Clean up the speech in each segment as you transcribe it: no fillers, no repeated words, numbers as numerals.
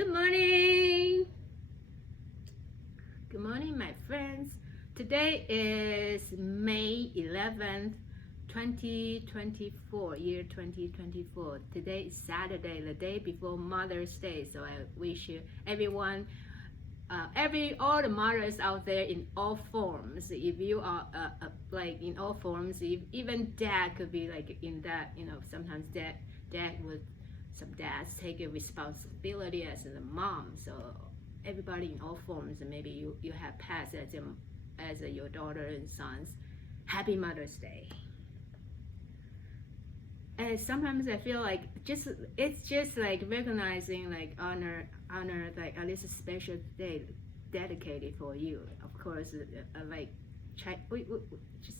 Good morning. Good morning, my friends. Today is May 11th, 2024, year 2024. Today is Saturday, the day before Mother's Day. So I wish you, everyone, all the mothers out there in all forms. If you are like in all forms, if even dad could be like in that, sometimes dad would. Some dads take a responsibility as a mom, so everybody in all forms, and maybe you have pets as your daughter and sons. Happy Mother's Day. And sometimes I feel like it's just like recognizing, like honor like at least a special day dedicated for you. Of course, just.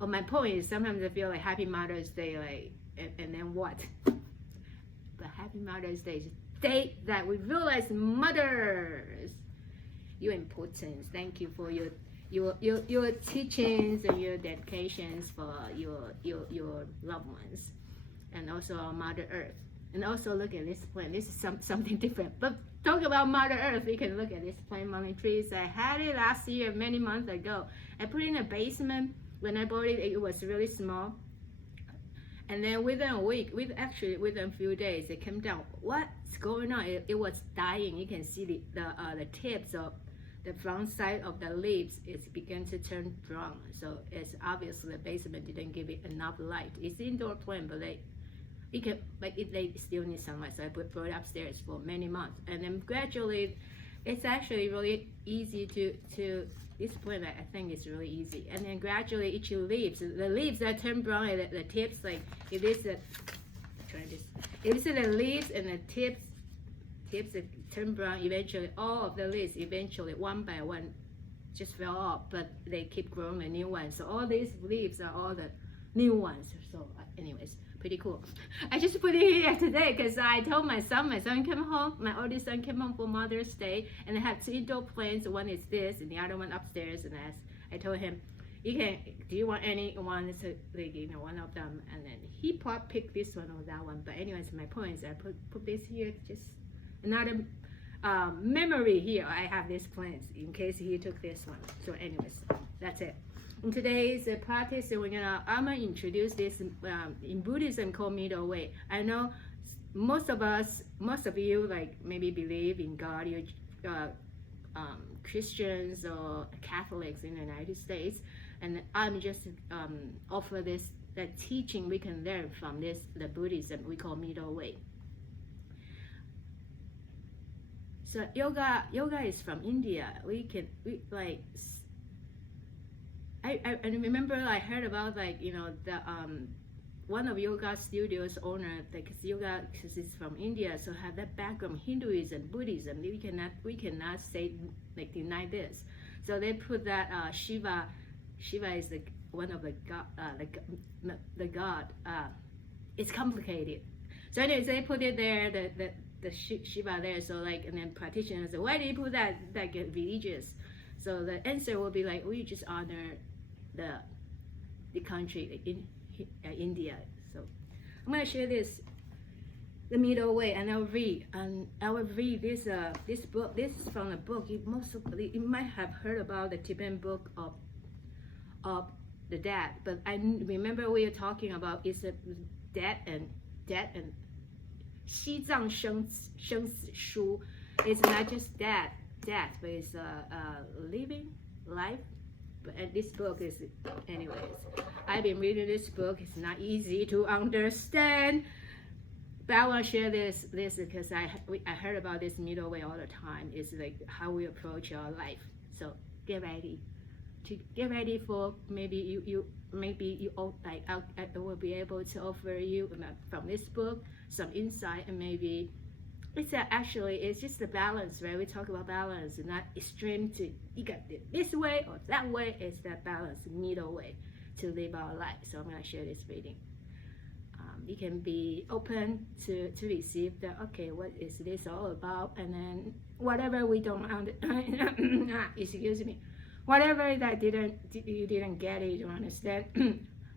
Well, my point is sometimes I feel like Happy Mother's Day, like and then what? But Happy Mother's Day is the day that we realize mothers, your importance. Thank you for your teachings and your dedications for your loved ones, and also our Mother Earth. And also look at this plant. This is something different. But talk about Mother Earth. You can look at this plant, money trees. I had it last year, many months ago. I put it in a basement. When I bought it, it was really small. And then within a week, within a few days, it came down. What's going on? It was dying. You can see the tips of the front side of the leaves is began to turn brown. So it's obviously the basement didn't give it enough light. It's indoor plant, but they still need sunlight. So I brought it upstairs for many months, and then gradually, it's actually really easy to this plant. I think it's really easy, and then gradually each leaves, the leaves that turn brown, and the tips, like if it's the leaves and the tips that turn brown, eventually all of the leaves one by one just fell off, but they keep growing a new one. So all these leaves are all the new ones. So anyways, pretty cool. I just put it here today because I told my son came home, my oldest son came home for Mother's Day, and I have two indoor plants. One is this and the other one upstairs, and I told him, do you want any one, so one of them, and then he picked this one or that one. But anyways, my point is I put this here, just another memory here. I have these plants in case he took this one. So anyways, that's it. In today's practice, I'm gonna introduce this in Buddhism called Middle Way. I know most of you like maybe believe in God. You're Christians or Catholics in the United States, and I'm just offer that teaching we can learn from the Buddhism we call Middle Way. So yoga is from India. I remember I heard about the one of yoga studios owner, because yoga is from India, so have that background Hinduism, Buddhism. We cannot say deny this. So they put that Shiva is one of the god. It's complicated. So anyways, they put it there, the Shiva there. So and then practitioners say, why do you put that get religious? So the answer will be we just honor the country in India. So I'm going to share the Middle Way, and I will read this book. This is from a book. You might have heard about the Tibetan book of the dead, but I remember we were talking about it's a dead and 西藏生死书. It's not just death, but it's living life. And this book is, anyways, I've been reading this book. It's not easy to understand, but I want to share this because I heard about this Middle Way all the time. It's like how we approach our life. So get ready for maybe you I will be able to offer you from this book some insight, and maybe it's just a balance, right? We talk about balance, not extreme to you got it this way or that way. It's that balance, middle way to live our life. So I'm going to share this reading. You can be open to receive what is this all about, and then whatever we don't excuse me, whatever that you didn't get it, you don't understand,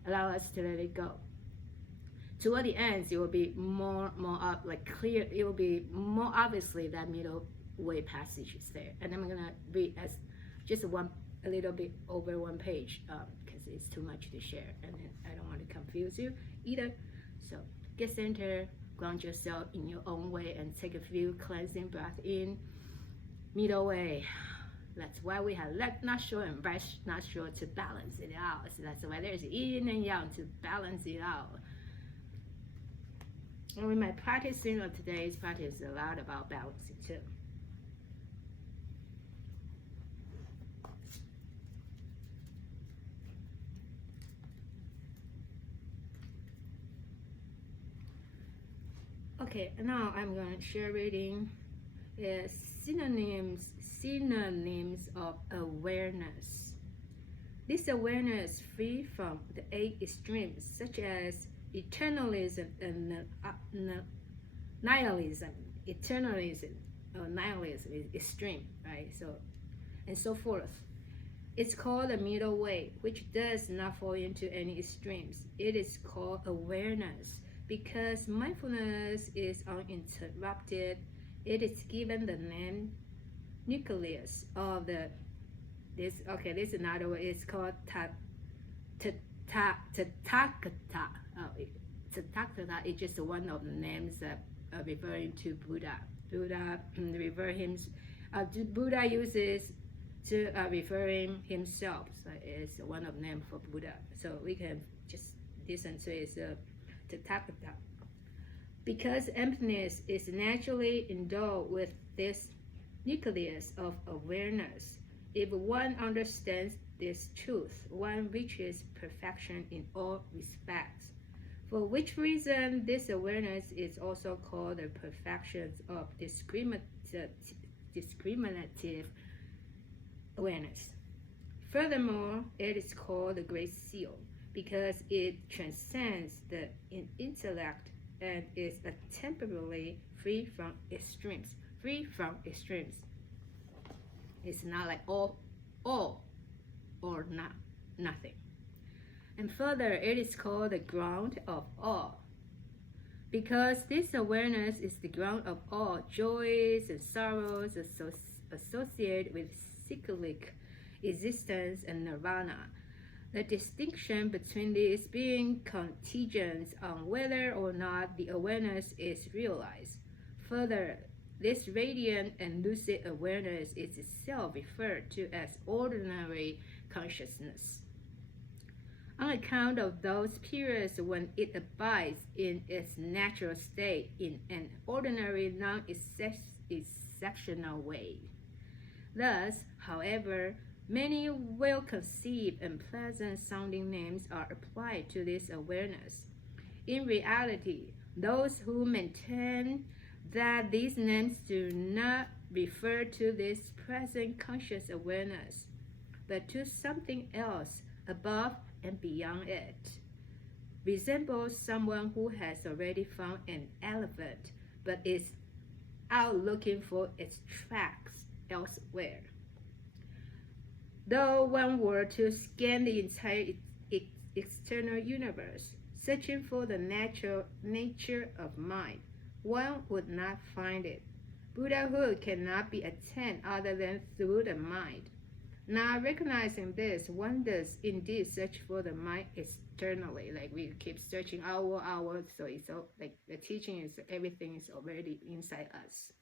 allow us to let it go. toward the ends, it will be more up, like clear. It will be more obviously that middle way passage is there. And I'm gonna read as just a little bit over one page because it's too much to share, and I don't want to confuse you either. So get centered, ground yourself in your own way, and take a few cleansing breath in. Middle way. That's why we have left nostril and right nostril to balance it out. So that's why there's yin and yang to balance it out. And with my practicing of today's practice, a lot about balancing too. Okay, now I'm going to share reading synonyms of awareness. This awareness free from the 8 extremes such as eternalism and nihilism. Eternalism or nihilism is extreme, right? So and so forth. It's called the middle way, which does not fall into any extremes. It is called awareness because mindfulness is uninterrupted. It is given the name nucleus of this is another way. It's called Tathagata. Tathagata is just one of the names referring to Buddha. Buddha Buddha uses to referring himself. So it's one of them for Buddha. So we can just listen to it. Tathagata. Because emptiness is naturally endowed with this nucleus of awareness. If one understands this truth, one reaches perfection in all respects. For which reason, this awareness is also called the perfection of discriminative awareness. Furthermore, it is called the Great Seal because it transcends the intellect and is temporarily free from extremes. Free from extremes. It's not like all or nothing. And further, it is called the ground of all. Because this awareness is the ground of all joys and sorrows associated with cyclic existence and nirvana. The distinction between these being contingent on whether or not the awareness is realized. Further, this radiant and lucid awareness is itself referred to as ordinary consciousness. On account of those periods when it abides in its natural state in an ordinary non-exceptional way. Thus, however, many well-conceived and pleasant-sounding names are applied to this awareness. In reality, those who maintain that these names do not refer to this present conscious awareness, but to something else above and beyond it, resembles someone who has already found an elephant but is out looking for its tracks elsewhere. Though one were to scan the entire external universe, searching for the natural nature of mind, one would not find it. Buddhahood cannot be attained other than through the mind. Now, recognizing this, one does indeed search for the mind externally. Like we keep searching our, so it's all, like the teaching is everything is already inside us.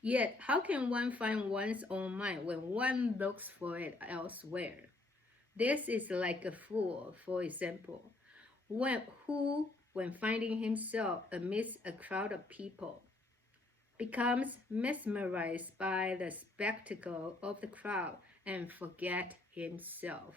Yet, how can one find one's own mind when one looks for it elsewhere? This is like a fool, for example, who, when finding himself amidst a crowd of people, becomes mesmerized by the spectacle of the crowd and forget himself.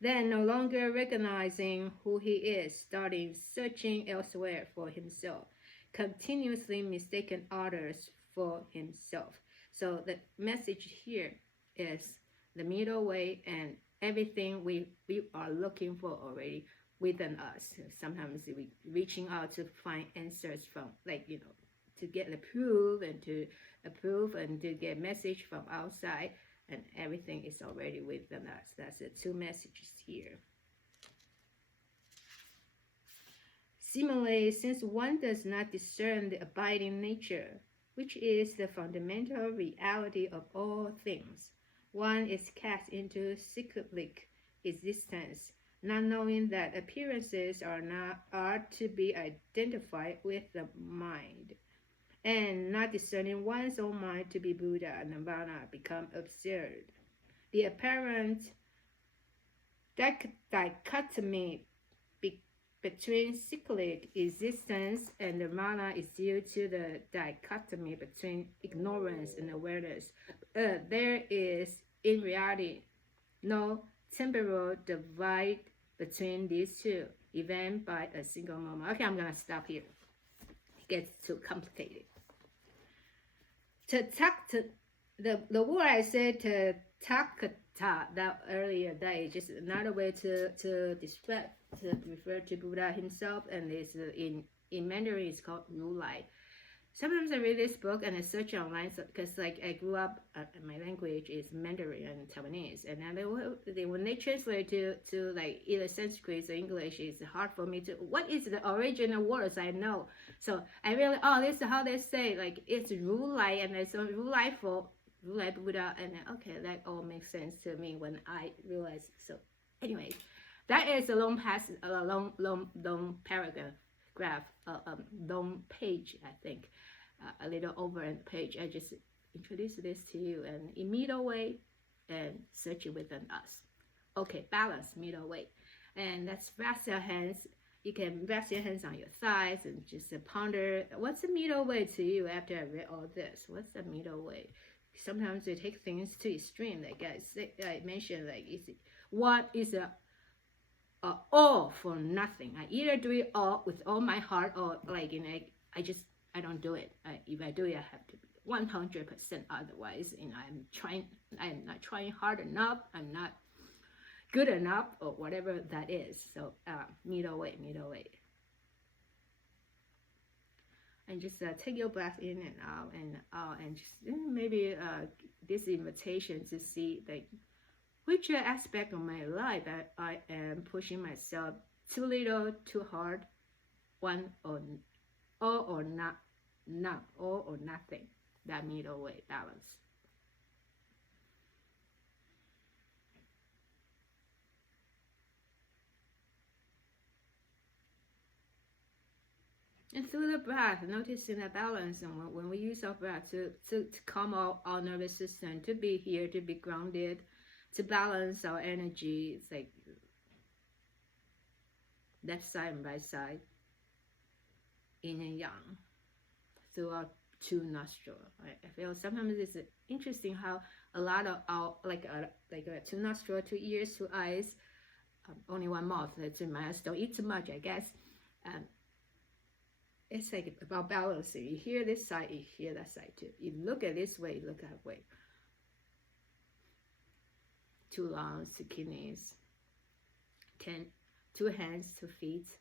Then, no longer recognizing who he is, starting searching elsewhere for himself, continuously mistaking others for himself. So the message here is the middle way and everything we are looking for already within us. Sometimes we reaching out to find answers from, like, to get approved and to get message from outside, and everything is already within us. That's the two messages here. Similarly, since one does not discern the abiding nature, which is the fundamental reality of all things, one is cast into cyclic existence, not knowing that appearances are to be identified with the mind, and not discerning one's own mind to be Buddha and Nirvana become absurd. The apparent dichotomy between cyclic existence and nirvana is due to the dichotomy between ignorance and awareness. There is, in reality, no temporal divide between these two events by a single moment. Okay, I'm gonna stop here. It gets too complicated. The word I said to Tathagata that earlier day, just another way to describe, to refer to Buddha himself, and it's in Mandarin it's called Ru Lai. Sometimes I read this book and I search online because like I grew up, my language is Mandarin and Taiwanese, and then when they translate to like either Sanskrit or English, it's hard for me to, what is the original words I know. So I really, this is how they say, like it's Ru Lai, and it's Ru Lai for Ru Lai Buddha, and okay, that all makes sense to me when I realize. So anyway, that is a long paragraph. Long page, I think, a little over a page. I just introduced this to you, and in middle way, and search it within us. Okay, balance, middle way, and let's rest your hands. You can rest your hands on your thighs and just ponder what's the middle way to you after I read all this. What's the middle way? Sometimes we take things to extreme, like I mentioned, like what is a all for nothing. I either do it all with all my heart, or like I don't do it. If I do it, I have to be 100%. Otherwise, I'm not trying hard enough. I'm not good enough, or whatever that is. So middle way, and just take your breath in and out, and just maybe this invitation to see like which aspect of my life that I am pushing myself too little, too hard, one or all or not, all or nothing. That middle way balance. And through the breath, noticing that balance, and when we use our breath to calm our nervous system, to be here, to be grounded, to balance our energy, it's like left side and right side, yin and yang, through our two nostrils. I feel sometimes it's interesting how a lot of our like two nostrils, two ears, two eyes, only one mouth. That's in my eyes. Don't eat too much, I guess. It's like about balancing. You hear this side, you hear that side too. You look at this way, you look that way. Two lungs, two kidneys, 2 hands, 2 feet,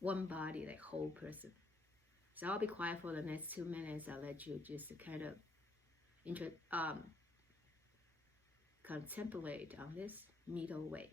one body, like whole person. So I'll be quiet for the next 2 minutes. I'll let you just kind of contemplate on this middle way.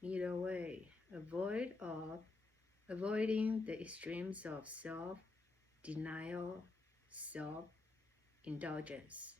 Middle way, avoiding the extremes of self-denial, self-indulgence.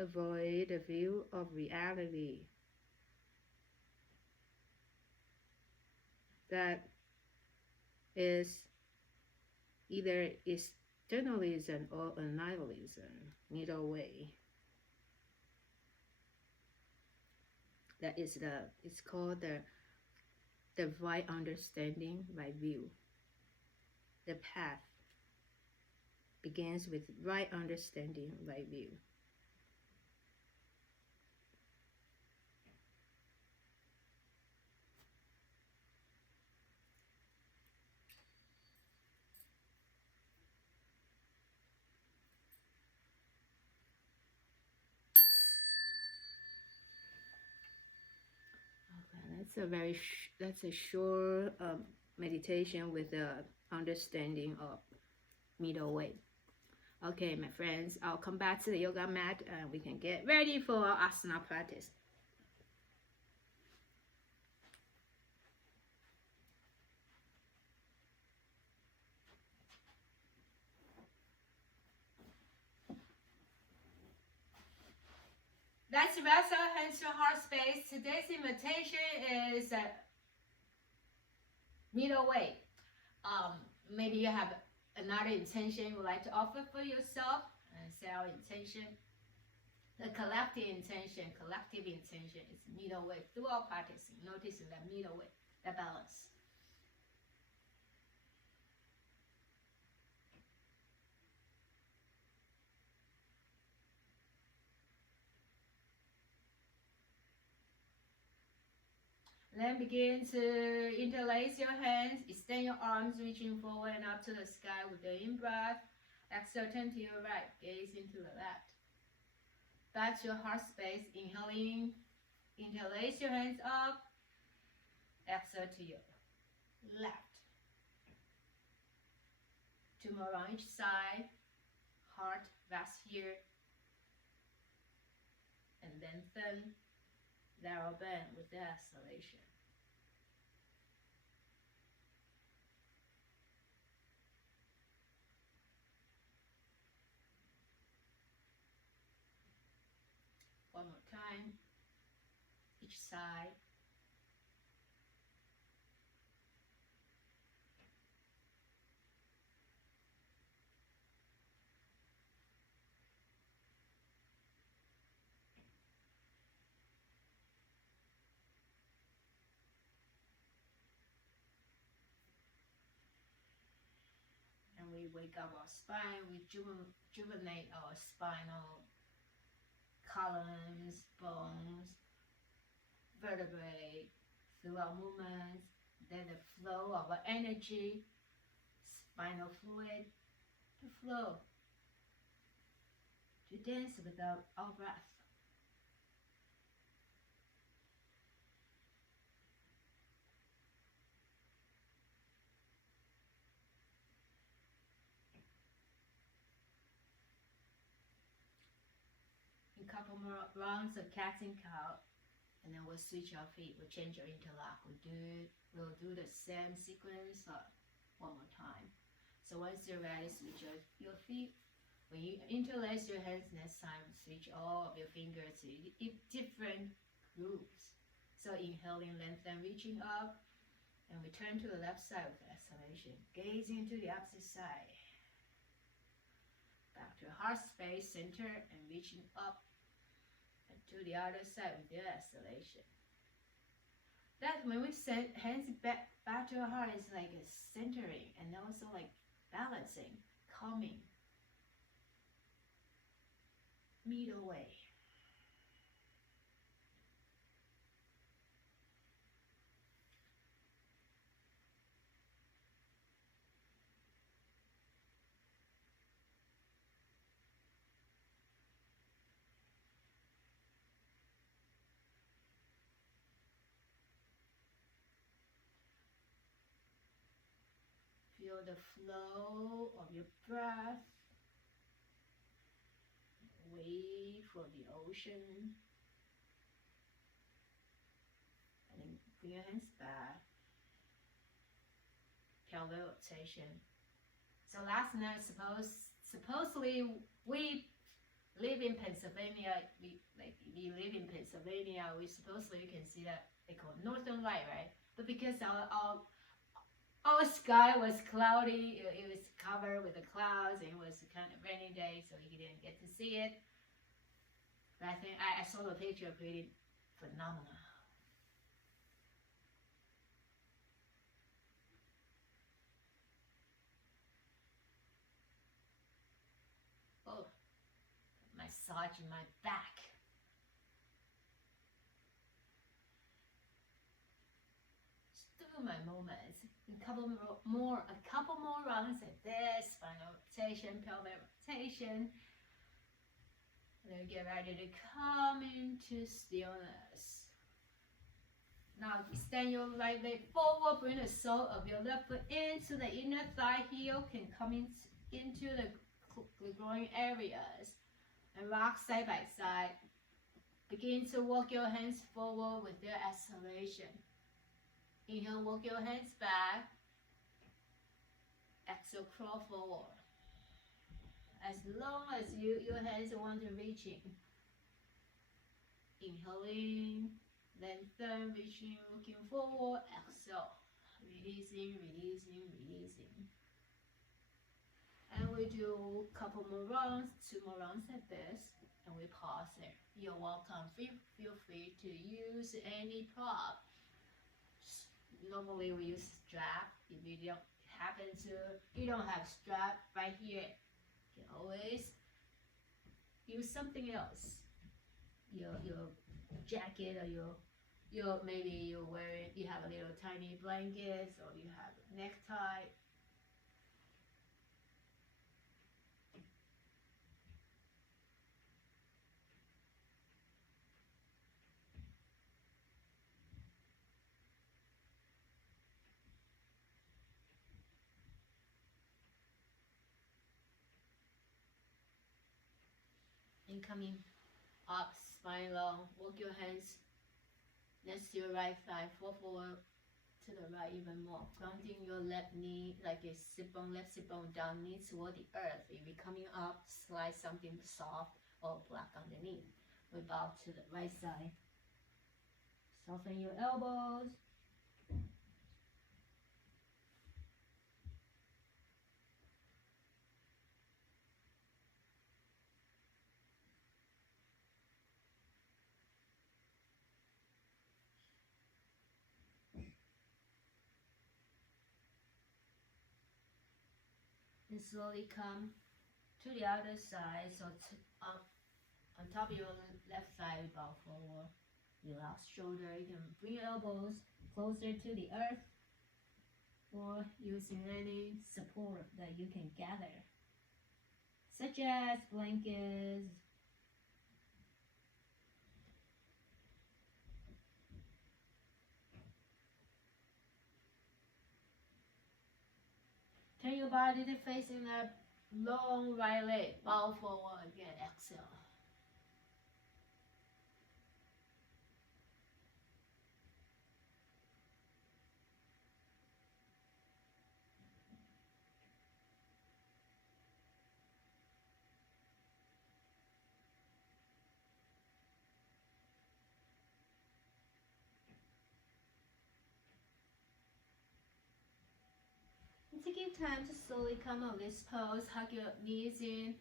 avoid the view of reality that is either externalism or annihilatism, middle way. That is it's called the right understanding, right view. The path begins with right understanding, right view. Okay, that's a short meditation with the understanding of middle way. Okay, my friends, I'll come back to the yoga mat and we can get ready for our asana practice. Let's rest our hands to heart space. Today's invitation is middle way. Maybe you have another intention you would like to offer for yourself, and set our intention. The collective intention is middle way. Throughout practicing, noticing that middle way, that balance. Then begin to interlace your hands, extend your arms, reaching forward and up to the sky with the in-breath. Exhale, turn to your right, gaze into the left. Back to your heart space, inhaling, interlace your hands up, exhale to your left. 2 more on each side, heart rest here, and then thin, narrow bend with the exhalation. One more time, each side. And we wake up our spine, we rejuvenate our spinal columns, bones, vertebrae, through our movements, then the flow of our energy, spinal fluid, to flow, to dance with our breath. A couple more rounds of cat and cow, and then we'll switch our feet. We'll change our interlock. We'll do the same sequence one more time. So once you're ready, switch your feet. When you interlace your hands next time, switch all of your fingers to different grooves. So inhaling, lengthen, reaching up, and we turn to the left side with exhalation. Gaze into the opposite side. Back to heart space, center, and reaching up and to the other side with the exhalation. That when we send hands back to our heart, it's like a centering and also like balancing, calming. Middle way. Feel the flow of your breath. Wait for the ocean. And then bring your hands back. Pelvic rotation. So last night, supposedly we live in Pennsylvania, we live in Pennsylvania, we supposedly can see that they call northern light, right? But because our sky was cloudy, it was covered with the clouds, and it was kind of rainy day, so he didn't get to see it. But I think I saw the picture, pretty phenomenal. Oh, massaging my back. Just do my movements. A couple more rounds like this. Final rotation, pelvic rotation. And then get ready to come into stillness. Now extend your right leg forward. Bring the sole of your left foot into the inner thigh heel. Can come into the groin areas. And rock side by side. Begin to walk your hands forward with your exhalation. Inhale, walk your hands back. Exhale, crawl forward. As long as your hands want to reach in. Inhaling, lengthen, reaching, looking forward. Exhale, releasing, releasing, releasing. And we do a couple more rounds, 2 more rounds like this, and we pause there. You're welcome. Feel free to use any prop. Normally we use strap. If you don't happen to, you don't have strap right here, you can always use something else. Your jacket, or your maybe you have a little tiny blankets, or you have a necktie. And coming up, spine long, walk your hands next to your right thigh, fall forward to the right even more, grounding your left knee like a left sit bone down, knee toward the earth. If you're coming up, slide something soft or black underneath. We bow to the right side. Soften your elbows. And slowly come to the other side. So on top of your left side, bow forward. Relax shoulder. You can bring your elbows closer to the earth, or using any support that you can gather, such as blankets. Turn your body to facing that long right leg. Bow forward again. Exhale. And taking time to slowly come out of this pose. Hug your knees in.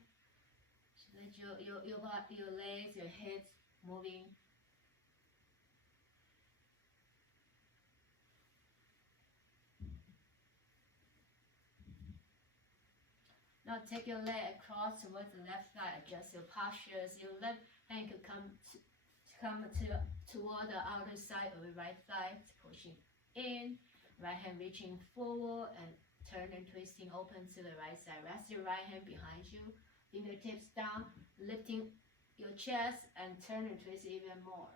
Let your legs, your hips moving. Now take your leg across towards the left side. Adjust your postures. Your left hand could come toward the outer side of the right thigh, pushing in. Right hand reaching forward and turn and twisting open to the right side. Rest your right hand behind you. Fingertips down, lifting your chest and turn and twist even more.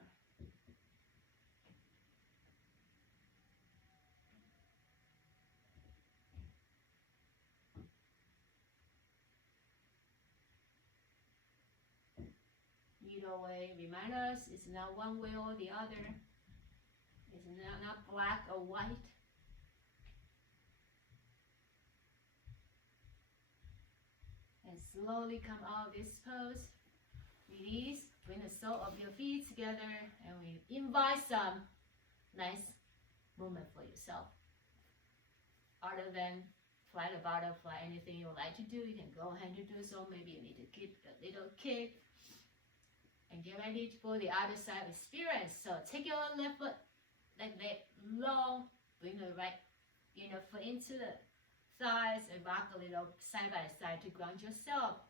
Either way, remind us it's not one way or the other. It's not black or white. And slowly come out of this pose. Release. Bring the sole of your feet together, and we invite some nice movement for yourself. Other than fly the butterfly, anything you would like to do, you can go ahead and do so. Maybe you need to give a little kick and get ready for the other side experience. So take your left foot like that long, bring the right inner foot into the thighs and rock a little side by side to ground yourself.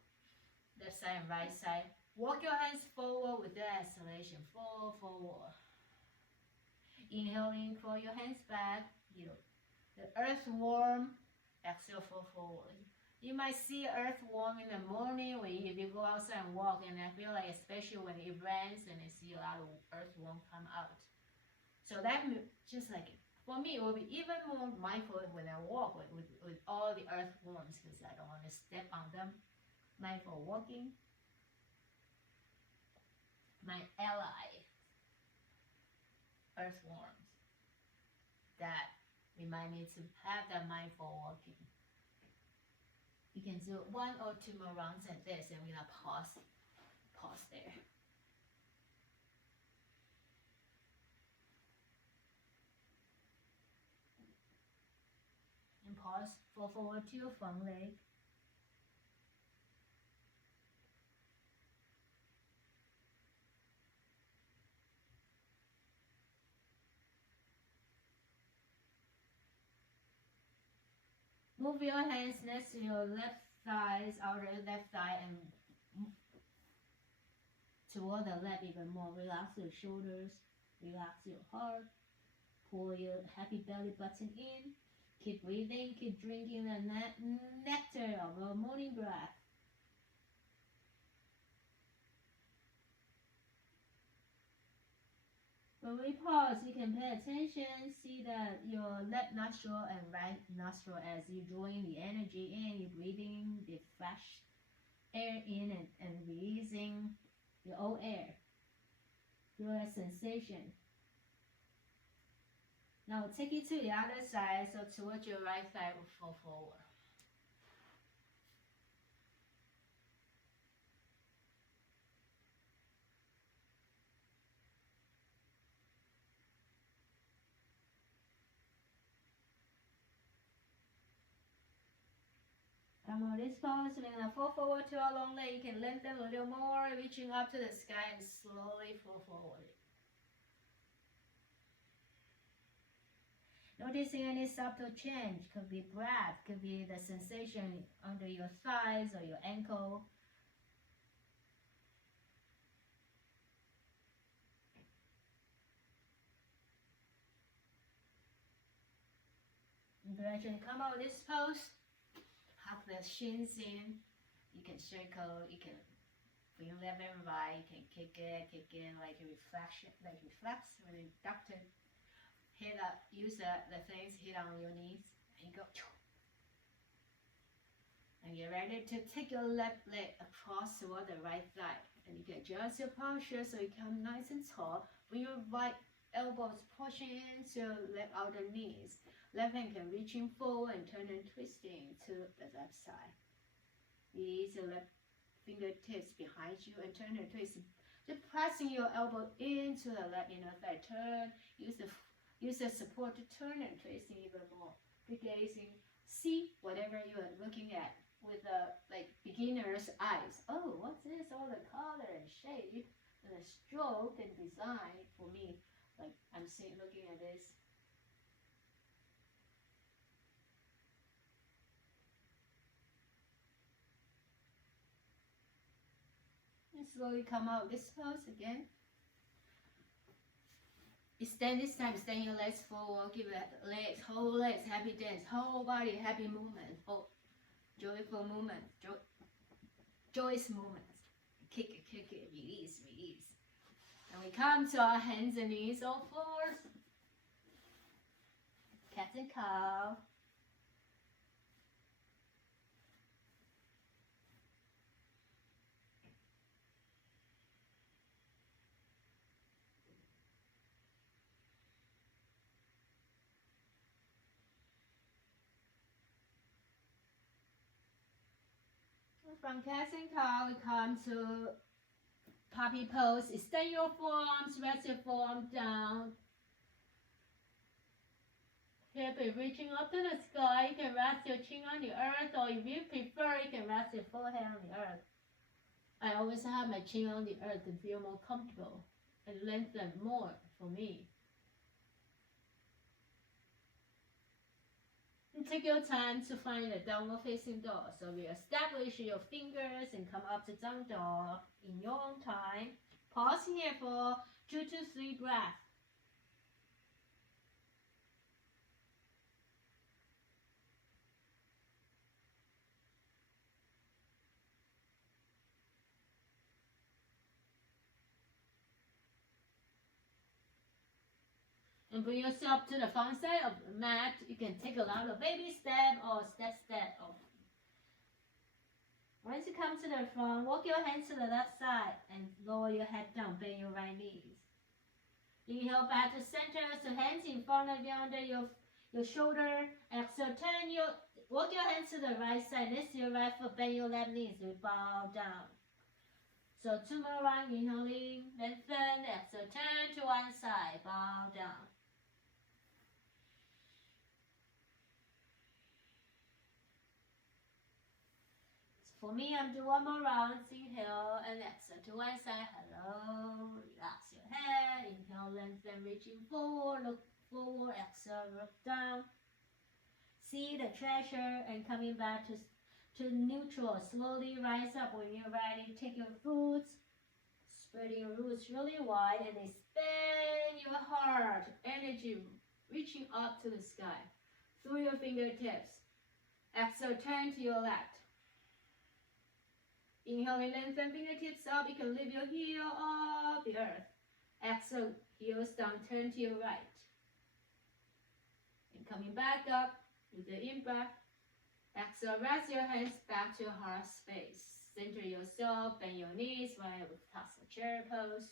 Left side and right side. Walk your hands forward with the exhalation. Fall forward. Inhaling, crawl your hands back. The earthworm. Exhale, fall forward. You might see earthworm in the morning when you go outside and walk, and I feel like especially when it rains and I see a lot of earthworm come out. So that just like for me, it will be even more mindful when I walk with all the earthworms because I don't want to step on them. Mindful walking. My ally, earthworms, that remind me to have that mindful walking. You can do 1 or 2 more rounds like this, and we're gonna pause there. And pause, fall forward to your front leg. Move your hands next to your left thighs, outer left thigh, and toward the left even more. Relax your shoulders, relax your heart, pull your happy belly button in. Keep breathing, keep drinking the nectar of a morning breath. When we pause, you can pay attention, see that your left nostril and right nostril as you drawing the energy in, you're breathing the fresh air in and releasing your old air. Feel that sensation. Now take it to the other side, so towards your right side will fall forward. Come on, this pose, we're gonna fall forward to our long leg. You can lengthen a little more, reaching up to the sky and slowly fall forward. Noticing any subtle change, could be breath, could be the sensation under your thighs or your ankle. Direction, come out of this pose. Hug the shins in. You can circle, you can bring left and right, you can kick in like a reflection, like reflex when the doctor hit up, use the things, hit on your knees, and you go. And you're ready to take your left leg across toward the right thigh. And you can adjust your posture so you come nice and tall. Bring your right elbows pushing into your left outer knees. Left hand can reaching forward and turn and twisting to the left side. Release your left fingertips behind you and turn and twist. Just pressing your elbow into the left inner thigh. Turn. Use the support to turn and twisting even more. Gazing. See whatever you are looking at with like beginner's eyes. Oh, what's this? All the color and shape and the stroke and design for me. Like I'm looking at this. And slowly come out this pose again. Extend this time, extend your legs forward, give it legs, whole legs, happy dance, whole body, happy movement, oh, joyful movement, joyous movement. Kick it, release. And we come to our hands and knees, all fours. Cat and cow. From cat and cow, we come to Puppy pose. Extend your forearms, rest your forearm down. Hip is reaching up to the sky. You can rest your chin on the earth, or if you prefer, you can rest your forehead on the earth. I always have my chin on the earth to feel more comfortable and lengthen more for me. And take your time to find the downward facing dog. So we establish your fingers and come up to down dog in your own time. Pause here for 2 to 3 breaths. And bring yourself to the front side of the mat. You can take a lot of baby step or step. Once you come to the front, walk your hands to the left side and lower your head down, bend your right knees. Inhale back to center, so hands in front of you under your shoulder. Exhale, walk your hands to the right side, lift your right foot, bend your left knees, we bow down. So 2 more rounds, inhaling, lengthen, exhale, turn to one side, bow down. For me, I'm doing 1 more round. Inhale and exhale to one side. Hello. Relax your head. Inhale, lengthen, reaching forward. Look forward. Exhale, look down. See the treasure and coming back to neutral. Slowly rise up when you're ready. Take your roots. Spread your roots really wide and expand your heart. Energy reaching up to the sky. Through your fingertips. Exhale, turn to your left. Inhale, lengthen fingertips up. You can lift your heel off the earth. Exhale, heels down, turn to your right. And coming back up with the in-breath. Exhale, rest your hands back to your heart space. Center yourself, bend your knees, right with toss the chair pose.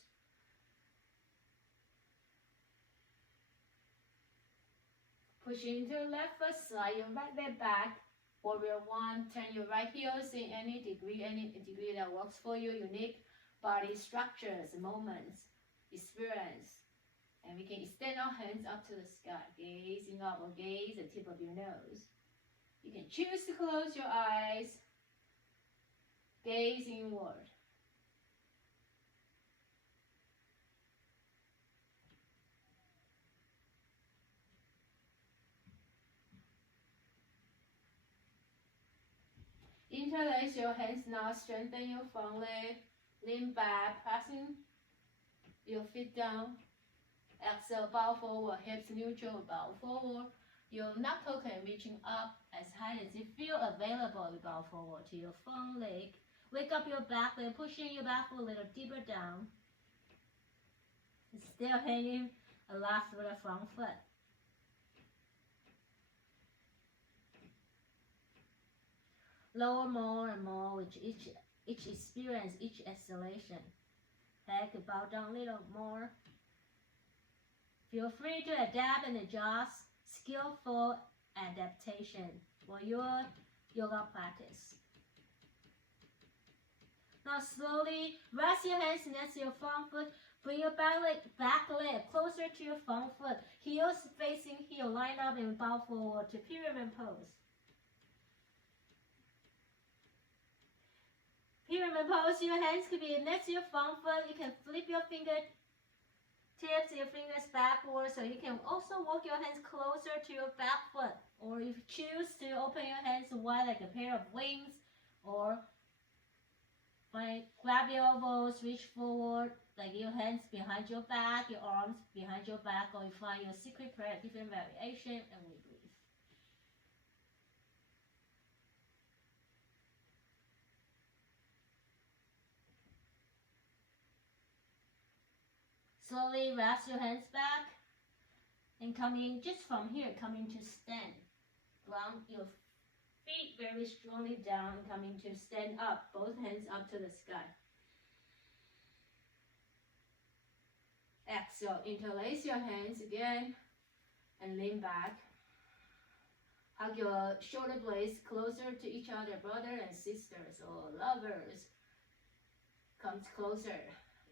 Push into your left foot, slide your right leg back. Warrior 1, turn your right heels in any degree that works for you. Unique body structures, moments, experience. And we can extend our hands up to the sky, gazing up or gaze the tip of your nose. You can choose to close your eyes, gaze inward. Interlace your hands now, strengthen your front leg, lean back, pressing your feet down. Exhale, bow forward, hips neutral, bow forward. Your knuckle can reaching up as high as you feel available. You bow forward to your front leg. Wake up your back leg, pushing your back foot a little deeper down. Still hanging a lot through the front foot. Lower more and more with each experience, each exhalation. Head could bow down a little more. Feel free to adapt and adjust. Skillful adaptation for your yoga practice. Now slowly rest your hands next to your front foot. Bring your back leg closer to your front foot. Heels facing heel. Line up and bow forward to pyramid pose. Pyramid pose, your hands could be next to your front foot. You can flip your fingertips, your fingers backwards, so you can also walk your hands closer to your back foot. Or if you choose to open your hands wide like a pair of wings, or grab your elbows, reach forward, like your hands behind your back, your arms behind your back, or you find your secret prayer, different variation, and we breathe. Slowly rest your hands back and coming just from here, coming to stand. Ground your feet very strongly down, coming to stand up, both hands up to the sky. Exhale, interlace your hands again and lean back. Hug your shoulder blades closer to each other, brother and sisters or lovers. Comes closer.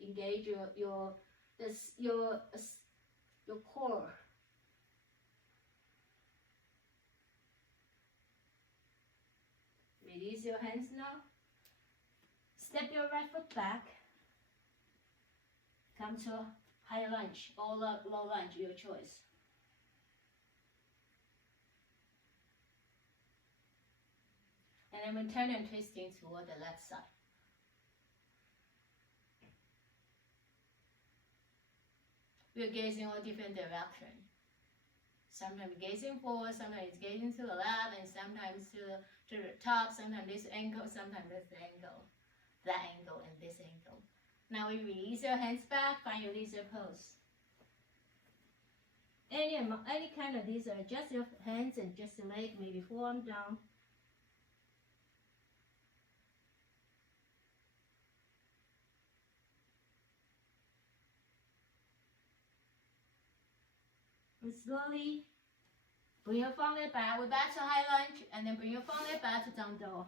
engage your core. Release your hands now. Step your right foot back. Come to high lunge or low lunge, your choice. And then we turn and twisting toward the left side. We're gazing all different directions. Sometimes gazing forward, sometimes gazing to the left, and sometimes to the top, sometimes this angle, sometimes this angle, that angle, and this angle. Now we release your hands back, find your lizard pose. Any kind of lizard, adjust your hands and just your leg, maybe forearm down. And slowly bring your front leg back. We're back to high lunge, and then bring your front leg back to down dog.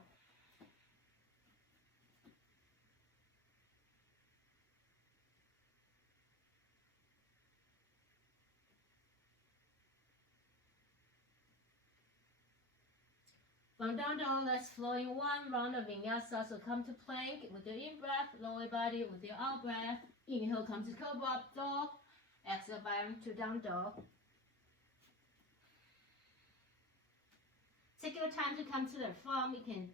From down dog, let's flow in one round of vinyasa. So come to plank with your in-breath, lower body with your out-breath. Inhale, come to cobra up dog. Exhale, back to down dog. Take your time to come to the front. You can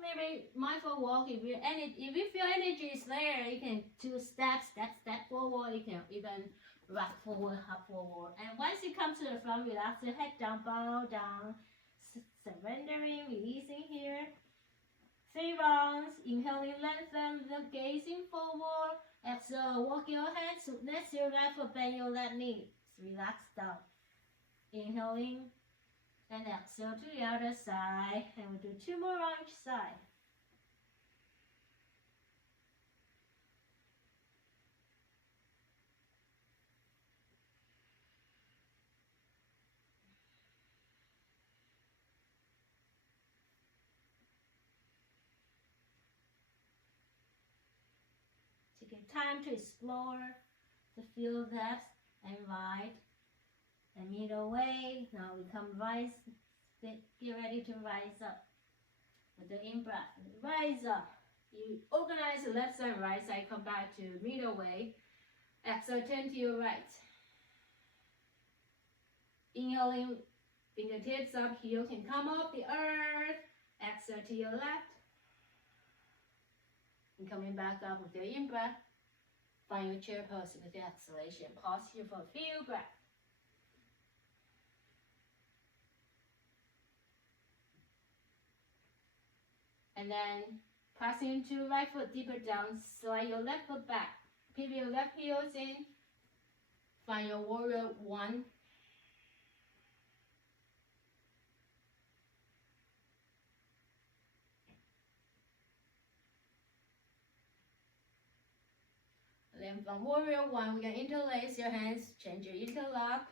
maybe mindful walk. If you feel energy is there, you can do step forward. You can even rock forward, hop forward. And once you come to the front, relax your head down, bow down, surrendering, releasing here. 3 rounds. Inhaling, lengthen, then gazing forward. Exhale, walk your hands. Next your right foot, bend your left knee. Relax down. Inhaling. And exhale to the other side, and we'll do 2 more on each side. Take your time to explore, to feel left and right, and middle way. Now we come rise, get ready to rise up. With the in-breath, rise up. You organize the left side and right side, come back to middle way. Exhale, turn to your right. Inhaling, fingertips up, heel can come off the earth. Exhale to your left. And coming back up with your in-breath. Find your chair pose with the exhalation. Pause here for a few breaths. And then pressing into right foot deeper down, slide your left foot back. Pivot your left heels in. Find your warrior 1. And then from warrior 1, we can interlace your hands, change your interlock.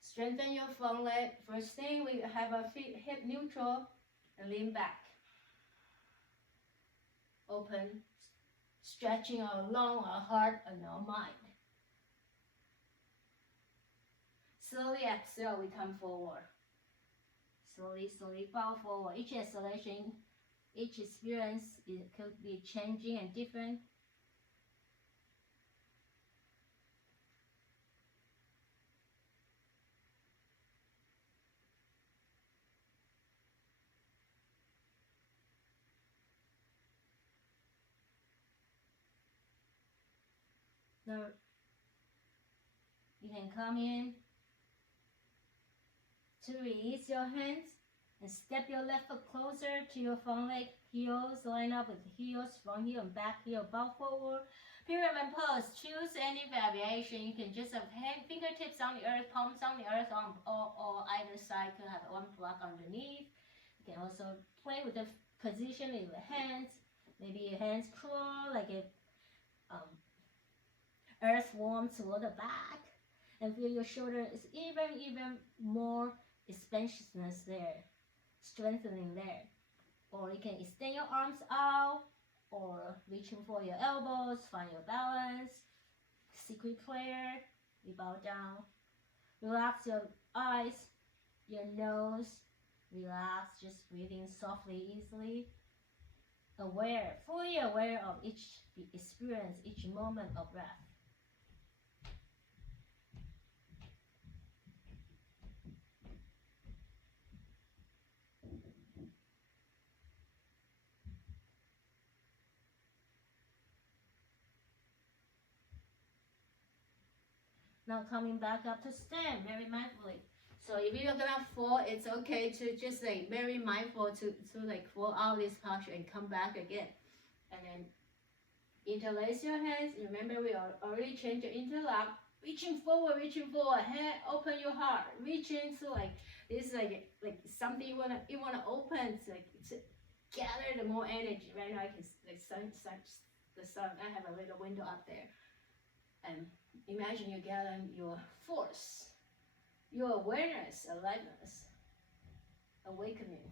Strengthen your front leg. First thing, we have our feet hip neutral and lean back. Open, stretching our lung, our heart, and our mind. Slowly exhale, we come forward. Slowly bow forward. Each exhalation, each experience could be changing and different. Now, you can come in to release your hands and step your left foot closer to your front leg. Heels line up with heels, front heel and back heel, bow forward. Pyramid pose, choose any variation. You can just have fingertips on the earth, palms on the earth, or either side could have one block underneath. You can also play with the position in the hands. Maybe your hands crawl like a earthworm toward the back, and feel your shoulder is even more expansiveness there, strengthening there. Or you can extend your arms out, or reaching for your elbows, find your balance. Secret prayer, we bow down. Relax your eyes, your nose, relax, just breathing softly, easily. Aware, fully aware of each experience, each moment of breath. Now coming back up to stand very mindfully. So if you're gonna fall, it's okay to just like very mindful to like fall out this posture and come back again. And then interlace your hands. Remember we already changed your interlock. Reaching forward, head, open your heart. Reaching to like this like something you wanna open to gather the more energy. Right now I can like the sun. I have a little window up there. And imagine you gathering your force, your awareness, aliveness, awakening.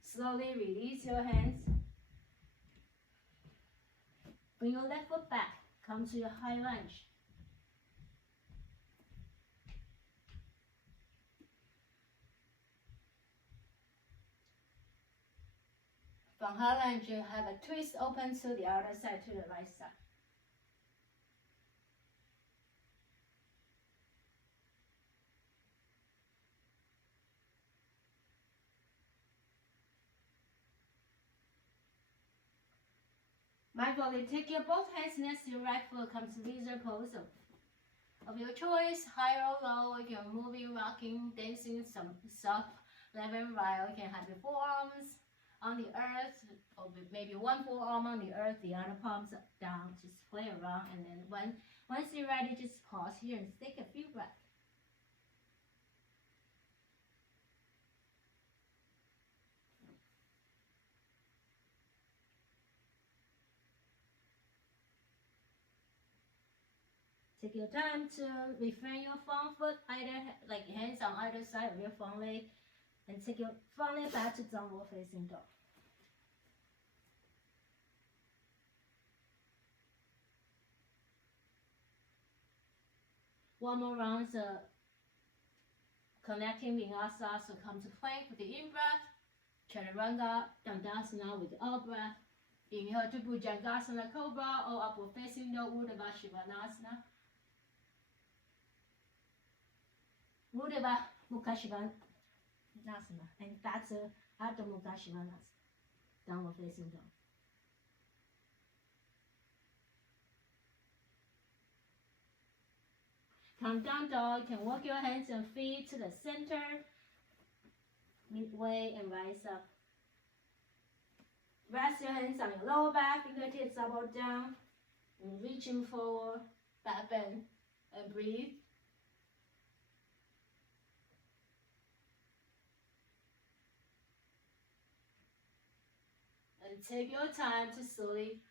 Slowly release your hands. Bring your left foot back. Come to your high lunge. From high lunge, you have a twist open to the other side, to the right side. Mindfully take your both hands next to your right foot, come to lizard pose of your choice, high or low. You can moving, rocking, dancing, some soft left and right. You can have your forearms on the earth, or maybe one forearm on the earth, the other palms down. Just play around, and then once you're ready, just pause here and take a few breaths. Take your time to refrain your front foot, either like hands on either side of your front leg, and take your front leg back to downward facing dog. One more round, so connecting Vinyasa, so come to plank with the in-breath, Chaturanga Dandasana with the out-breath. Inhale to Bhujangasana Cobra or upward facing dog, Urdhva Shivanasana. Urdhva Mukha Shivanasana, and that's Ardha Mukha Shivanasana, downward facing dog. Come down dog, you can walk your hands and feet to the center, midway, and rise up. Rest your hands on your lower back, fingertips elbow down, and reaching forward, back bend, and breathe. And take your time to slowly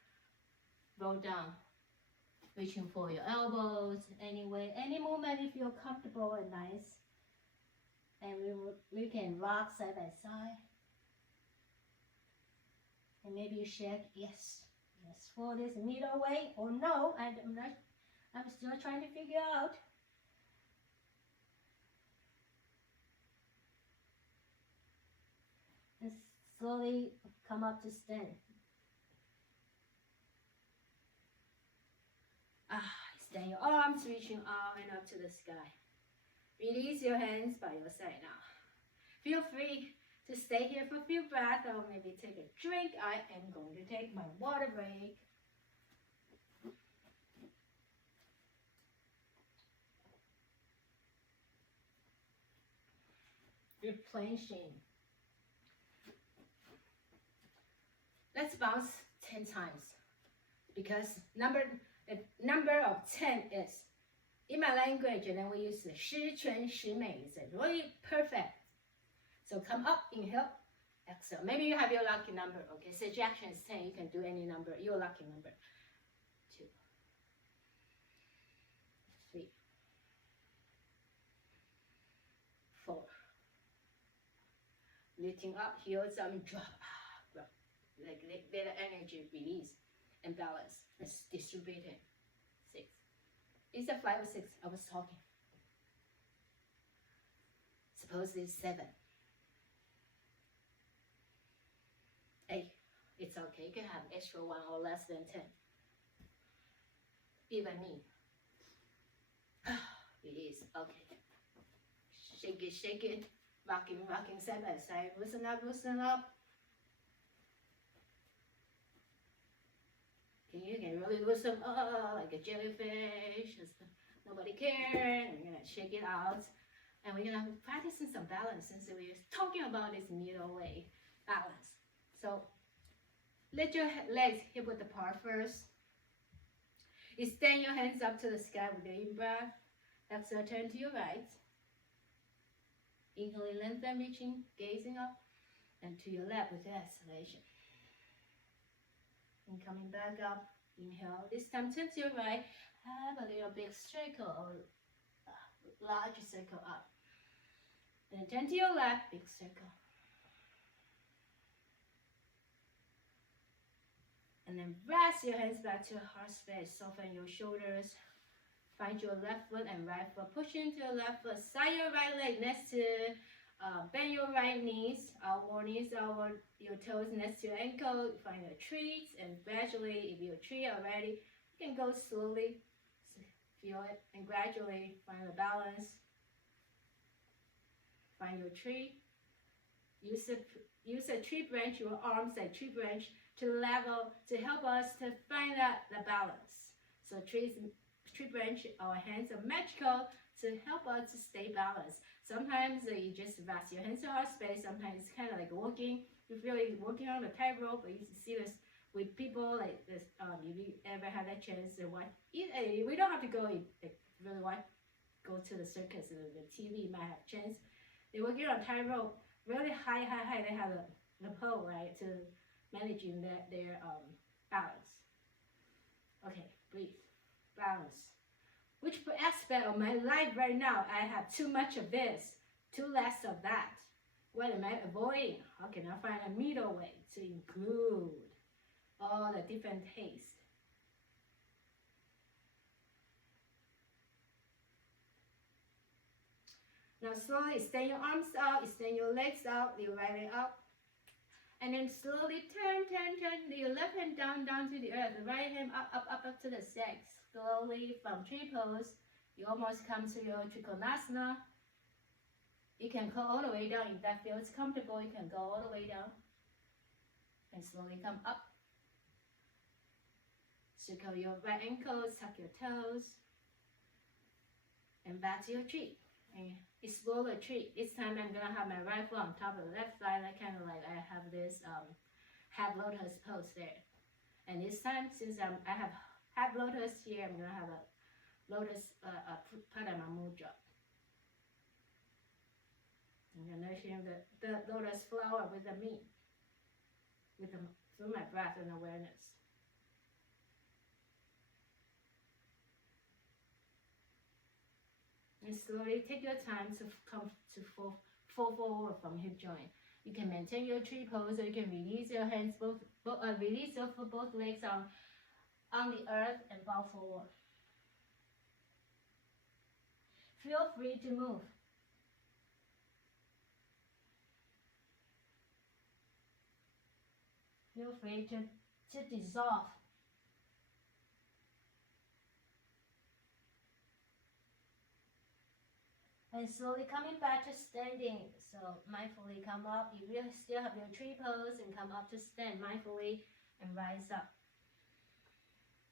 roll down. Reaching for your elbows, any way, any movement you feel comfortable and nice. And we can rock side by side. And maybe you shake, yes for this middle way, or no, and I'm still trying to figure out. And slowly come up to stand. Extend your arms, reaching arm and up to the sky. Release your hands by your side now. Feel free to stay here for a few breaths or maybe take a drink. I am going to take my water break. Replenishing. Let's bounce 10 times because the number of 10 is, in my language, and then we use the 十全十美. It's really perfect. So come up, inhale, exhale. Maybe you have your lucky number, okay? Suggestion is 10, you can do any number, your lucky number. 2, 3, 4, Lifting up, heels up, and drop. Like let the energy release and balance. Let's distribute it. 6. Is it 5 or 6? I was talking. Suppose it's 7. 8. It's okay. You can have extra 1 or less than 10. Even me. Release. Okay. Shake it. Rocking, side by side. Loosen up. You can really loosen up like a jellyfish. Nobody cares. We're gonna shake it out. And we're gonna practice some balance since we're talking about this middle way balance. So let your legs hip width apart first. Extend your hands up to the sky with your in-breath. Exhale, turn to your right. Inhaling, lengthen, reaching, gazing up, and to your left with the exhalation. And coming back up, inhale. This time turn to your right. Have a little big circle or large circle up. And turn to your left, big circle. And then rest your hands back to heart space. Soften your shoulders. Find your left foot and right foot. Push into your left foot. Side your right leg next to, bend your right knees. Outward knees, outward your toes next to your ankle. Find a treat. And gradually, if you're a tree already, you can go slowly. Feel it. And gradually find the balance. Find your tree. Use a tree branch, your arms like tree branch to level to help us to find out the balance. So tree branch, our hands are magical to help us to stay balanced. Sometimes you just rest your hands to heart space. Sometimes it's kind of like walking. You feel like walking on a tightrope, but you see this with people like this. If you ever had a chance to watch, we don't have to go really go to the circus or the TV. You might have a chance. They're working on tightrope, really high. They have the pole, right, to managing their balance. Okay, breathe, balance. Which aspect of my life right now I have too much of this, too less of that? What am I avoiding? How can I find a middle way to include all the different tastes? Now slowly extend your arms out, extend your legs out, your right leg up. And then slowly turn your left hand down to the earth, the right hand up to the sky. Slowly from tree pose, you almost come to your Trikonasana. You can go all the way down. If that feels comfortable, you can go all the way down. And slowly come up. Circle your right ankles, tuck your toes. And back to your tree. And explore the tree. This time I'm gonna have my right foot on top of the left side. I kind of like I have this half lotus pose there. And this time, since I have half lotus here, I'm gonna have a lotus Padma Mudra. I'm gonna share the lotus flower with me, through my breath and awareness. And slowly take your time to come to fall forward from hip joint. You can maintain your tree pose, or you can release your hands, release your both legs on the earth and bow forward. Feel free to move. Feel free to dissolve. And slowly coming back to standing. So mindfully come up. You really still have your tree pose and come up to stand mindfully and rise up.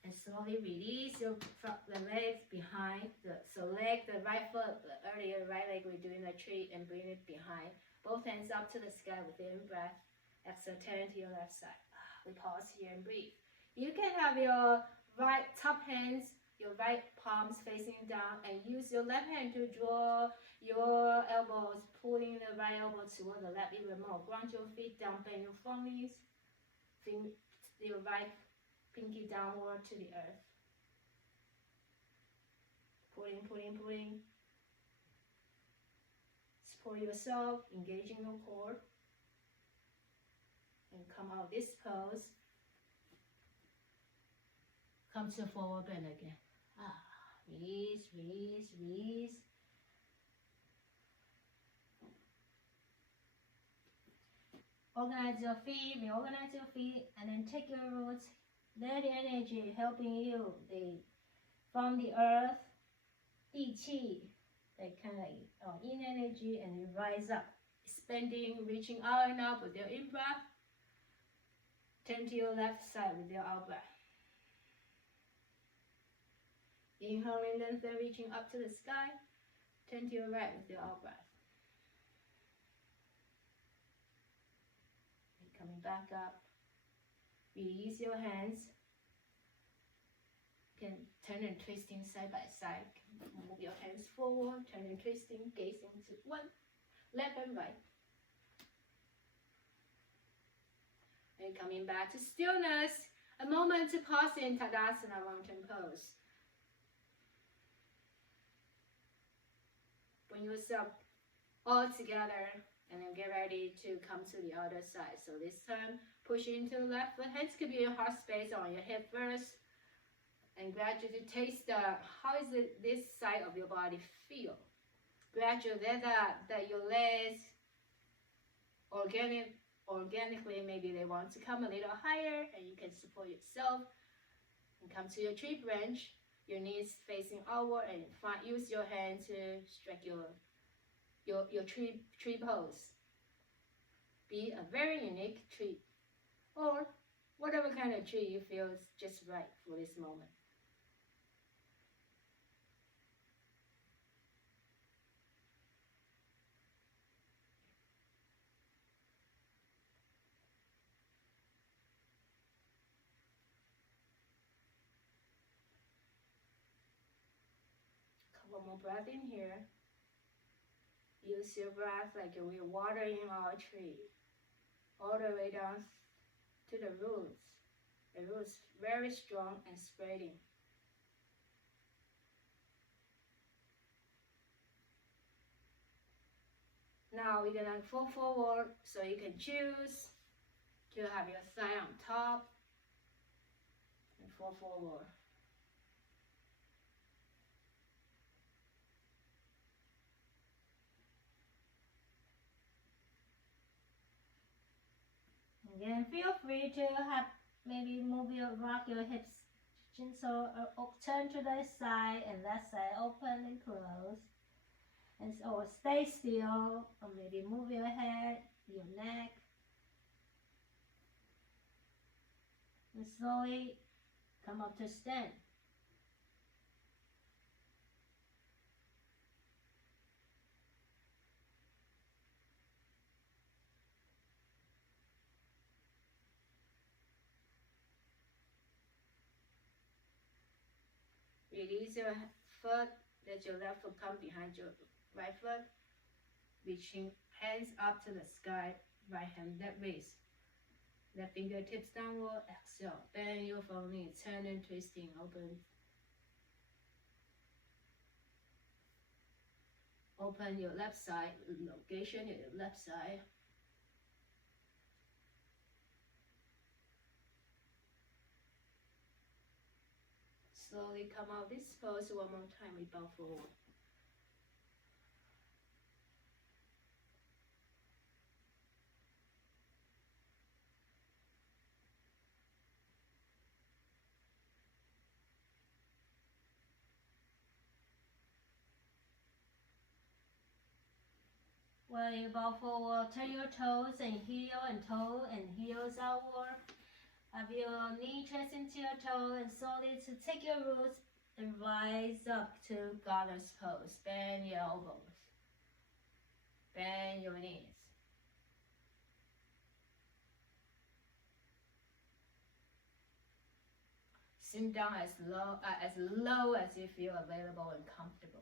And slowly release the legs behind. The right foot, the earlier right leg, we're doing the tree and bring it behind. Both hands up to the sky with the in-breath. Exhale, turn to your left side. We pause here and breathe. You can have your right top hands, your right palms facing down, and use your left hand to draw your elbows, pulling the right elbow toward the left even more. Ground your feet down, bend your front knees, your right pinky downward to the earth. Pulling. Support yourself, engaging your core. And come out this pose. Come to forward bend again. Release, release, release. Organize your feet, reorganize your feet, and then take your roots. Let the energy helping you from the earth, 地气, they kind of in energy, and you rise up, expanding, reaching out and up with your in breath. Turn to your left side with your out breath. Inhaling, lengthen, reaching up to the sky. Turn to your right with your out breath. And coming back up. Release your hands. You can turn and twisting side by side. Move your hands forward, turn and twisting, gazing to one, left and right. And coming back to stillness. A moment to pause in Tadasana mountain pose. Bring yourself all together and then get ready to come to the other side. So this time, push into the left foot. Hands could be your heart space on your hip first. And gradually taste how is this side of your body feel. Gradually that your legs organically, maybe they want to come a little higher, and you can support yourself. And come to your tree branch. Your knees facing outward, and use your hand to strike your tree pose. Be a very unique tree, or whatever kind of tree you feel is just right for this moment. One more breath in here. Use your breath like we're watering our tree, all the way down to the roots. The roots very strong and spreading. Now we're gonna fall forward, so you can choose to have your thigh on top and fall forward. Again, feel free to have maybe rock your hips gentle, or turn to the side and that side open and close. And so stay still, or maybe move your head, your neck. And slowly come up to stand. Release your foot, let your left foot come behind your right foot, reaching hands up to the sky, right hand left raise. Left fingertips downward, exhale, bend your front knee, turn and twisting, open. Open your left side, elongation your left side. Slowly come out this pose one more time, we bow forward. When you bow forward, turn your toes and toe and heels outward. Have your knee press into your toe and slowly to take your roots and rise up to goddess pose. Bend your elbows. Bend your knees. Sink down as low as you feel available and comfortable.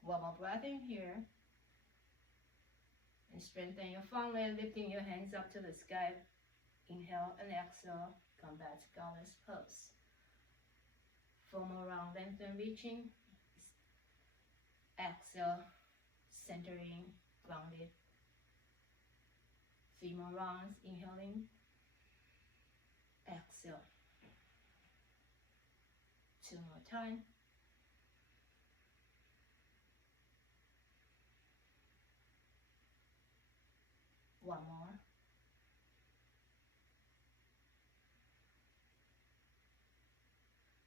One more breath in here. And strengthen your front leg, lifting your hands up to the sky. Inhale and exhale. Come back to Goddess pose. 4 more rounds, lengthen, reaching. Exhale, centering, grounded. 3 more rounds, inhaling. Exhale. 2 more times. One more.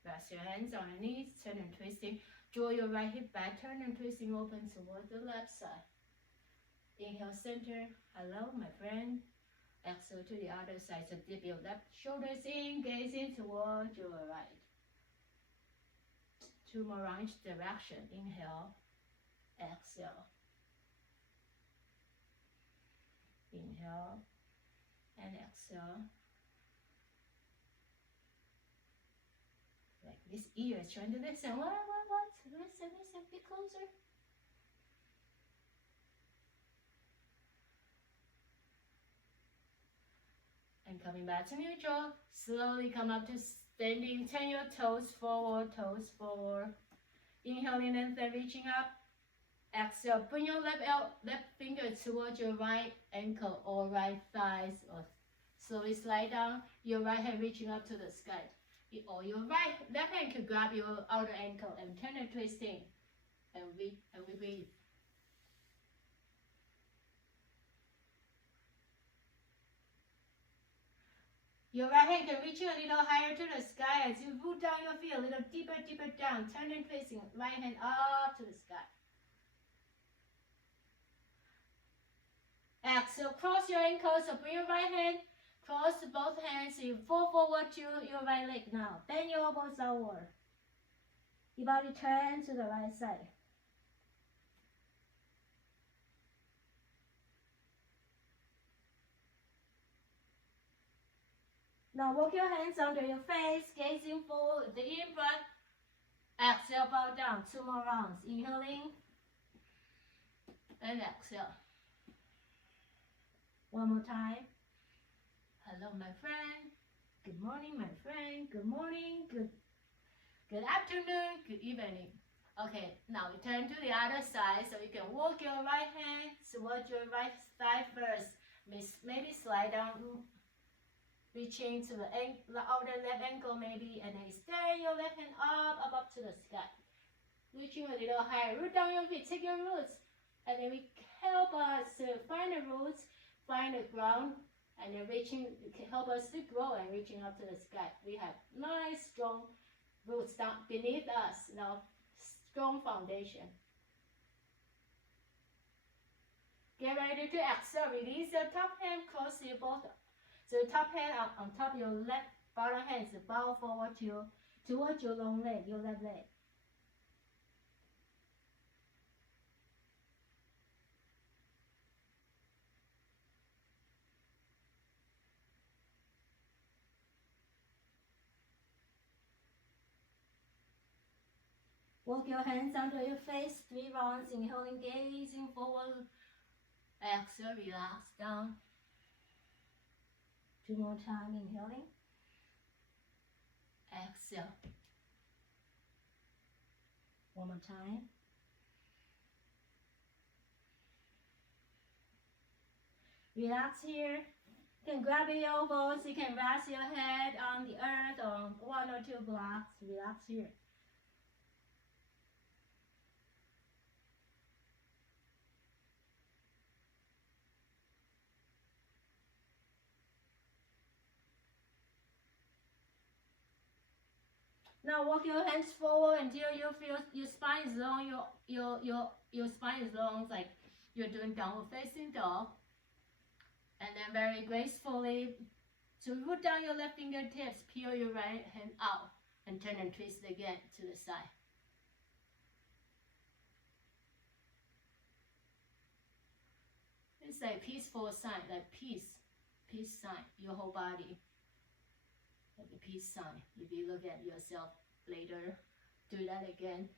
Rest your hands on your knees, turn and twisting. Draw your right hip back, turn and twisting open toward the left side. Inhale, center. Hello, my friend. Exhale to the other side. So dip your left shoulders in, gazing toward your right. 2 more rounds, direction. Inhale, exhale. Inhale and exhale. Like this ear is trying to listen. What? Listen, be closer. And coming back to neutral, slowly come up to standing, turn your toes forward. Inhaling and then reaching up. Exhale, bring your left finger towards your right ankle or right thighs, or slowly slide down, your right hand reaching up to the sky. Or your left hand could grab your outer ankle and turn and twisting, and we breathe. Your right hand can reach you a little higher to the sky as you root down your feet a little deeper down, turn and twisting, right hand up to the sky. Exhale, cross your ankles, so bring your right hand, cross both hands, so you fall forward to your right leg now. Bend your elbows outward. Your body turn to the right side. Now walk your hands under your face, gazing forward with the in-breath. Exhale, bow down. 2 more rounds. Inhaling and exhale. 1 more time. Hello, my friend. Good morning, my friend. Good morning. Good afternoon. Good evening. Okay, now we turn to the other side, so you can walk your right hand towards your right thigh first. Maybe slide down, reaching to the outer left ankle maybe, and then extend your left hand up to the sky. Reaching a little higher. Root down your feet. Take your roots, and then we help us to find the roots, find the ground, and then reaching can help us to grow and reaching up to the sky. We have nice strong roots down beneath us. Now strong foundation. Get ready to exhale. Release your top hand, cross your both. So your top hand on top of your left bottom hands, bow forward towards your long leg, your left leg. Walk your hands under your face, 3 rounds, inhaling, gazing forward. Exhale, relax down. 2 more times, inhaling. Exhale. 1 more time. Relax here. You can grab your elbows, you can rest your head on the earth or 1 or 2 blocks. Relax here. Now walk your hands forward until you feel your spine is long. Your spine is long, like you're doing downward facing dog. And then very gracefully, to root down your left fingertips, peel your right hand out, and turn and twist again to the side. It's like peaceful sign, like peace sign, your whole body. Like a peace sign. If you look at yourself later, do that again.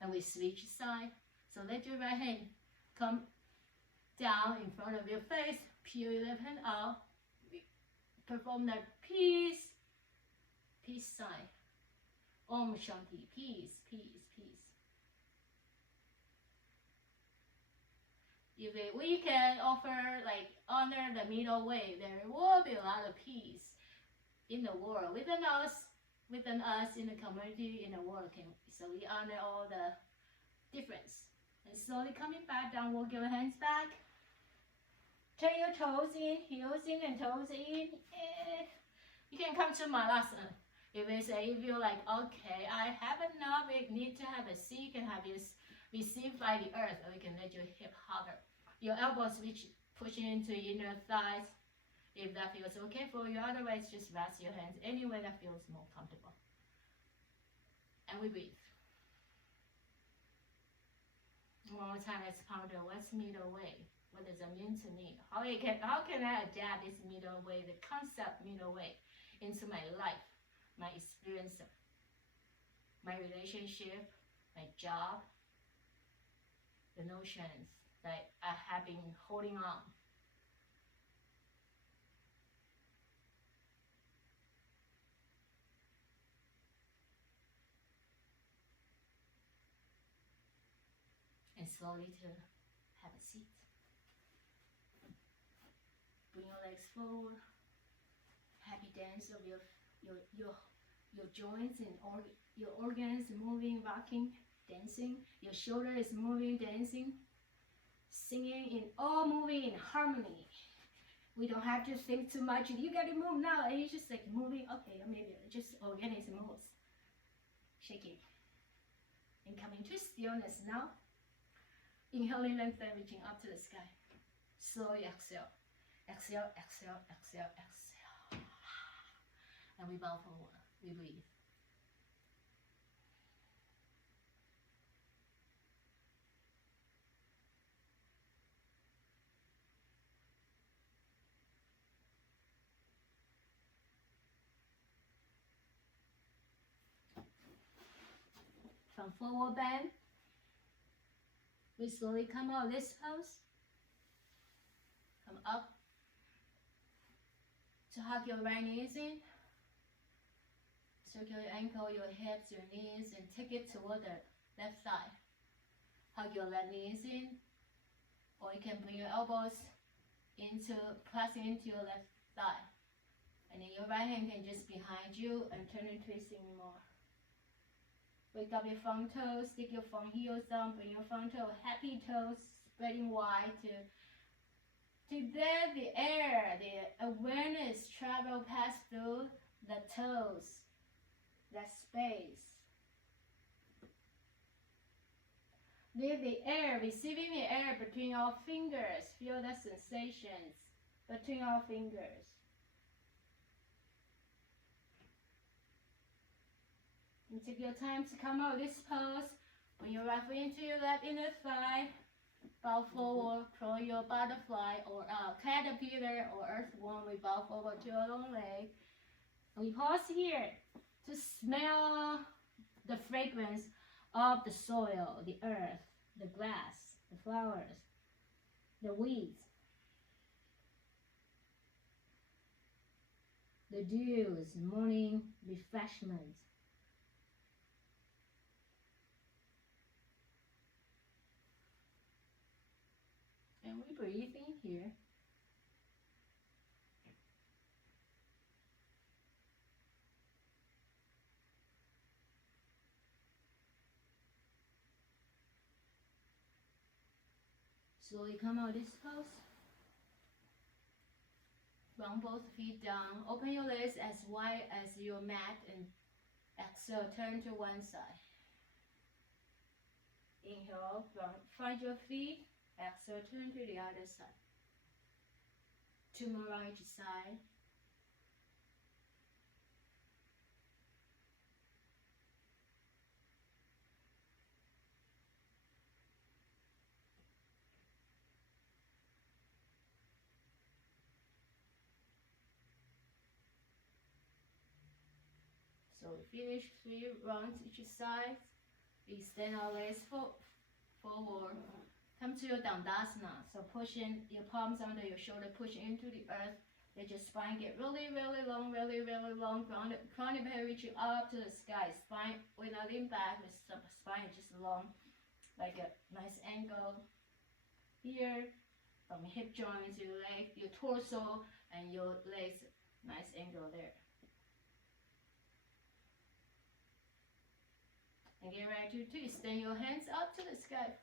And we switch side. So let your right hand come down in front of your face. Peel your left hand out. perform the peace sign. Om Shanti, peace, peace, peace. If we can offer like honor the middle way, there will be a lot of peace in the world within us in the community, in the world. So we honor all the difference. And slowly coming back down, walk your hands back. Turn your toes in, heels in and toes in. You can come to Malasana. If you feel like, okay, I have enough, we need to have a seat, you can have this received by the earth, or you can let your hip hover. Your elbows pushing into your inner thighs. If that feels okay for you, otherwise just rest your hands any way that feels more comfortable. And we breathe. One more time, let's ponder what's middle way. What does it mean to me? How can I adapt this middle way, the concept middle way, into my life, my experience, my relationship, my job, the notions that I have been holding on. And slowly to have a seat. Bring your legs forward. Happy dance of your joints and your organs moving, rocking, dancing. Your shoulder is moving, dancing, singing, in all moving in harmony. We don't have to think too much. You gotta move now. And it's just like moving. Okay, maybe just organize moves. Shaking. And coming to stillness now. Inhaling, lengthen, reaching up to the sky. Slowly exhale. Exhale, exhale, exhale, exhale. And we bow forward. We breathe. From forward bend, we slowly come out of this pose. Come up to hug your right knees in. Circle your ankle, your hips, your knees, and take it toward the left thigh. Hug your left knees in, or you can bring your elbows pressing into your left thigh. And then your right hand can just behind you and turn and twisting more. Wake up your front toes, stick your front heels down, bring your front toe, happy toes, spreading wide to let the air, the awareness travel past through the toes, that space. Leave the air, receiving the air between our fingers. Feel the sensations between our fingers. And take your time to come out of this pose. Bring your right foot into your left inner thigh. Bow forward, curl your butterfly or caterpillar or earthworm. We bow forward to your long leg. And we pause here to smell the fragrance of the soil, the earth, the grass, the flowers, the weeds, the dews, morning refreshment. And we breathe in here. Slowly come out of this pose. Round both feet down. Open your legs as wide as your mat and exhale, turn to one side. Inhale, front your feet. Exhale, turn to the other side. Two more on each side. So we finish 3 rounds each side. We extend our legs forward. Come to your Dandasana. So push in your palms under your shoulder, push into the earth, Let your spine get really, really long, really, really long. Crown of head reaching up to the sky. Spine, we're not lean back, the spine is just long, like a nice angle here. From your hip joints, your leg, your torso, and your legs, nice angle there. And get ready to extend your hands up to the sky.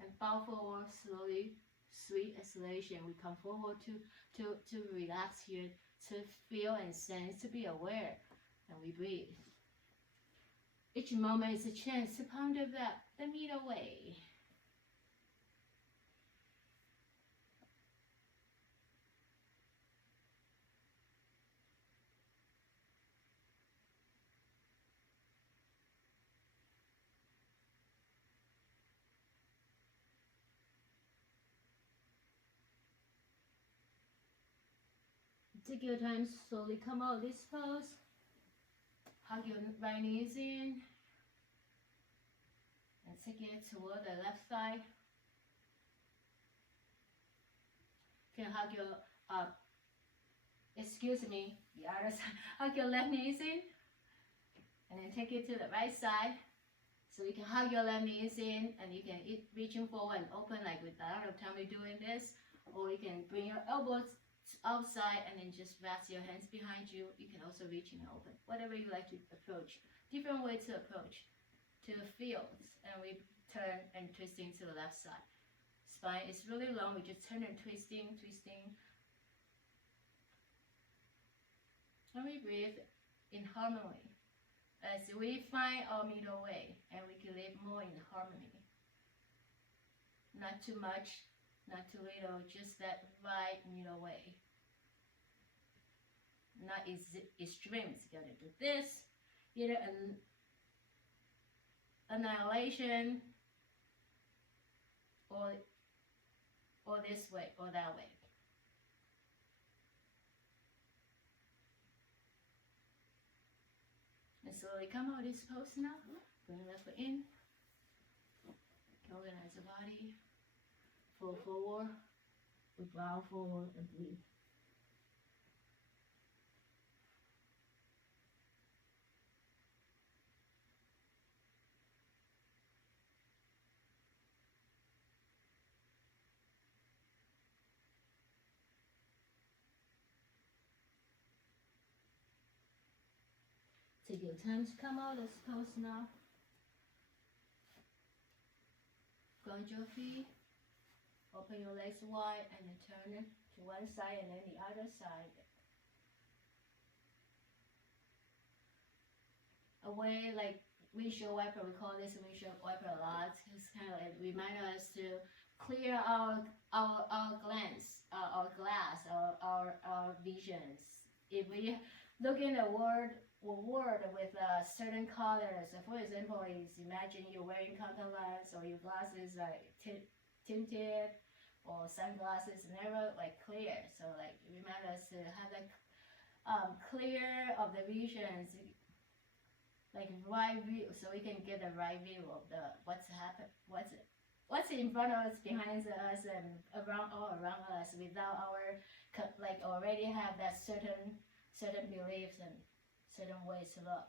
And bow forward slowly. Sweet exhalation. We come forward to relax here, to feel and sense, to be aware. And we breathe. Each moment is a chance to ponder that the middle way. Take your time to slowly come out of this pose. Hug your right knees in. And take it toward the left thigh. You can hug your, the other side. Hug your left knees in. And then take it to the right side. So you can hug your left knees in and you can reaching forward and open like with the other time we're doing this. Or you can bring your elbows outside and then just rest your hands behind you. You can also reach in and open, whatever you like to approach. Different way to approach to the field. And we turn and twisting to the left side. Spine is really long. We just turn and twisting. And we breathe in harmony as we find our middle way, and we can live more in harmony. Not too much, not too little, just that right middle way. Not extremes. You gotta do this, either an annihilation, or this way, or that way. And slowly come out of this pose now. Bring the left foot in. Organize the body. Fall forward. We bow forward and breathe. Take your time to come out of this pose now. Ground your feet. Open your legs wide and then turn it to one side and then the other side. Away like windshield wiper, we call this windshield wiper a lot. It's kind of like remind us to clear our glance, our glass, our visions. If we look in the world with certain colors, for example, is imagine you're wearing contact lens or your glasses like tinted or sunglasses, never like clear. So like remind us to have that clear of the visions, like right view, so we can get the right view of the what's happened, what's in front of us, behind us, and all around us, without our like already have that certain beliefs and certain ways to look.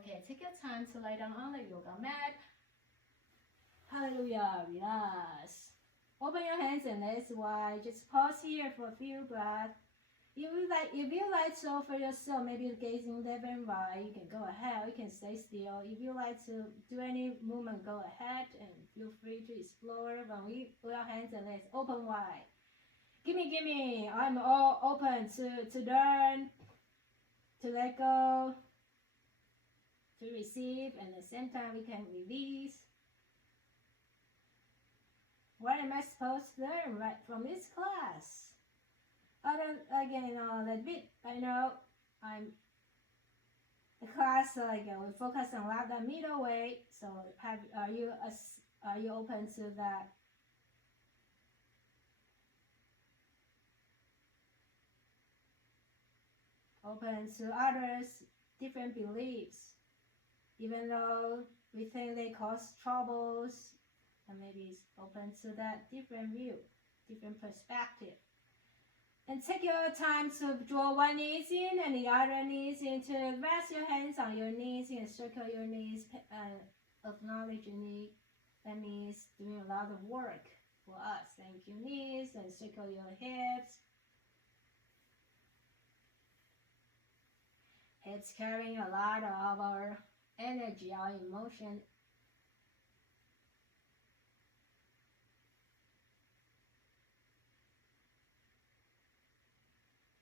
Okay, take your time to lie down on the yoga mat. Hallelujah, relax. Open your hands and legs wide. Just pause here for a few breaths. If you like to offer yourself, maybe gazing left and right, you can go ahead. You can stay still. If you like to do any movement, go ahead and feel free to explore. When we put our hands and legs open wide. Gimme. I'm all open to learn, to let go, to receive, and at the same time we can release. What am I supposed to learn right from this class? Again, that bit, I know I'm a class, we focus on the middle way. So are you open to that? Open to others' different beliefs, even though we think they cause troubles, and maybe it's open to that different view, different perspective. And take your time to draw one knees in and the other knees in, to rest your hands on your knees and circle your knees, acknowledge your knee. That means doing a lot of work for us. Thank you, knees, and circle your hips. It's carrying a lot of our energy, our emotion.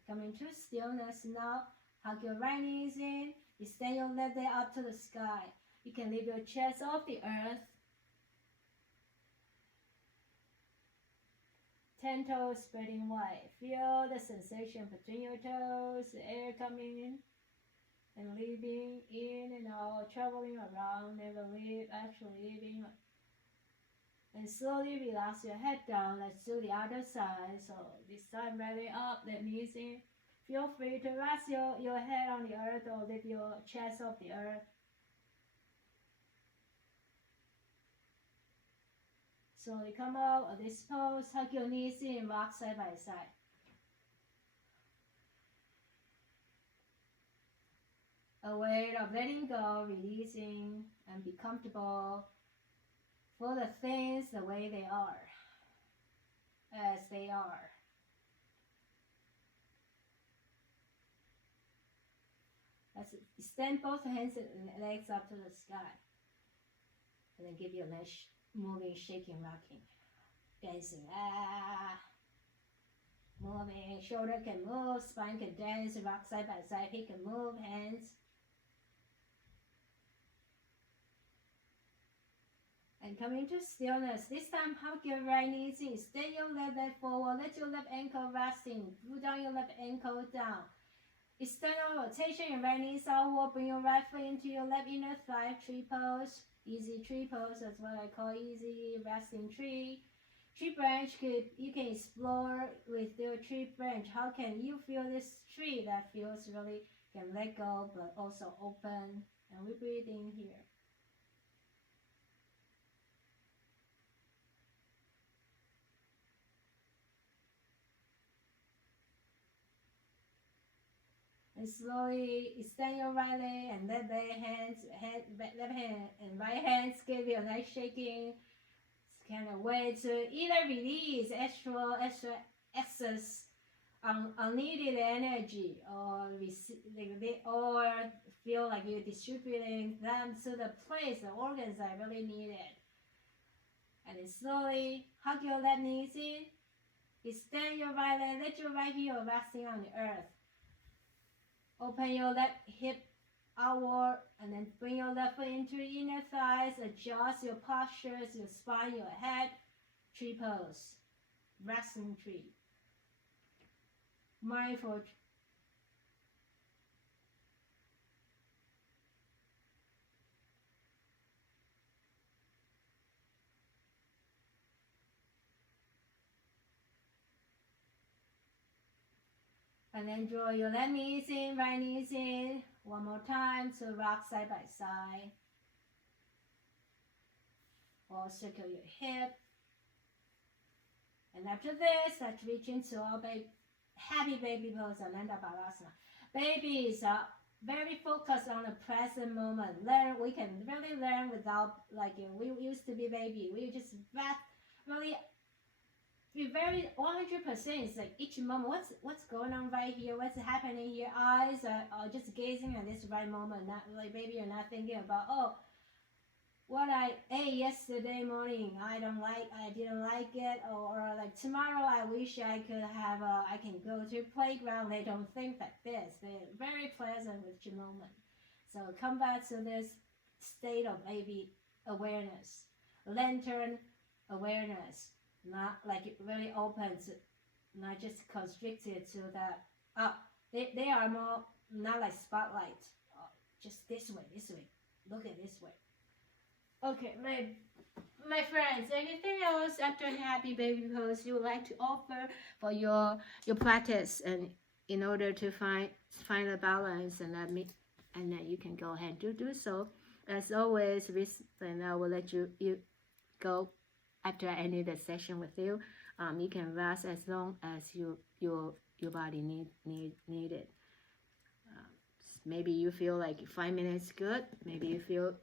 Coming to stillness now. Hug your right knees in. Extend your left leg up to the sky. You can leave your chest off the earth. 10 toes spreading wide. Feel the sensation between your toes. The air coming in and leaving in and out, traveling around, never leave, actually leaving. And slowly relax your head down. Let's do the other side. So this side belly up, that knees in. Feel free to rest your head on the earth or lift your chest off the earth. Slowly come out of this pose, hug your knees in, rock side by side. A way of letting go, releasing, and be comfortable for the things the way they are, as they are. Let's extend both hands and legs up to the sky. And then give your legs moving, shaking, rocking, dancing. Moving, shoulder can move, spine can dance, rock side by side, hip can move, hands. And coming to stillness. This time, hug your right knees in, extend your left leg forward, let your left ankle resting, pull down your left ankle down. External rotation, your right knee outward, bring your right foot into your left inner thigh, tree pose. Easy tree pose, that's what I call easy resting tree. Tree branch, you can explore with your tree branch. How can you feel this tree that feels really, can let go but also open. And we breathe in here. And slowly extend your right leg and left leg, left hand and right hands. Give you a nice shaking. It's kind of way to either release excess unneeded energy, or feel like you're distributing them to the place, the organs that really need it. And then slowly hug your left knees in. Extend your right leg. Let your right heel resting on the earth. Open your left hip outward and then bring your left foot into your inner thighs. Adjust your postures, your spine, your head. Tree pose. Resting tree. Mindful. And then draw your left knees in, right knees in. One more time to rock side by side. Or circle your hip. And after this, let's reach into our happy baby pose, Ananda Balasana. Babies are very focused on the present moment. We can really learn without, we used to be baby. We just really be very 100%. It's like each moment, what's going on right here, what's happening here. Eyes are just gazing at this right moment. Not like baby, you're not thinking about, oh, what I ate yesterday morning, I didn't like it, or like tomorrow I wish I could have, I can go to playground. They don't think like this. They're very pleasant with the moment. So come back to this state of baby awareness, lantern awareness, not like really open to, not just constricted to that. They are more not like spotlight, just this way, look at this way. Okay, my friends, anything else after happy baby pose you would like to offer for your practice, and in order to find a balance, and then you can go ahead and do so. As always, and I will let you go after I end the session with you. You can rest as long as your body need it. Maybe you feel like 5 minutes good. Maybe you feel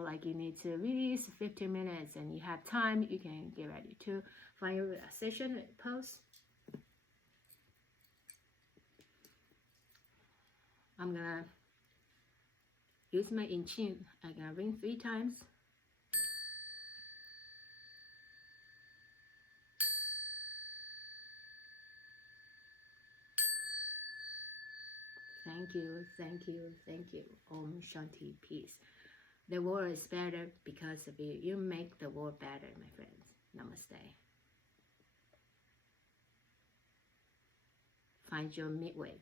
like you need to release 15 minutes, and you have time. You can get ready to find your relaxation pose. I'm gonna use my I Ching. I'm gonna ring 3 times. Thank you, thank you, thank you. Om Shanti, peace. The world is better because of you. You make the world better, my friends. Namaste. Find your midway.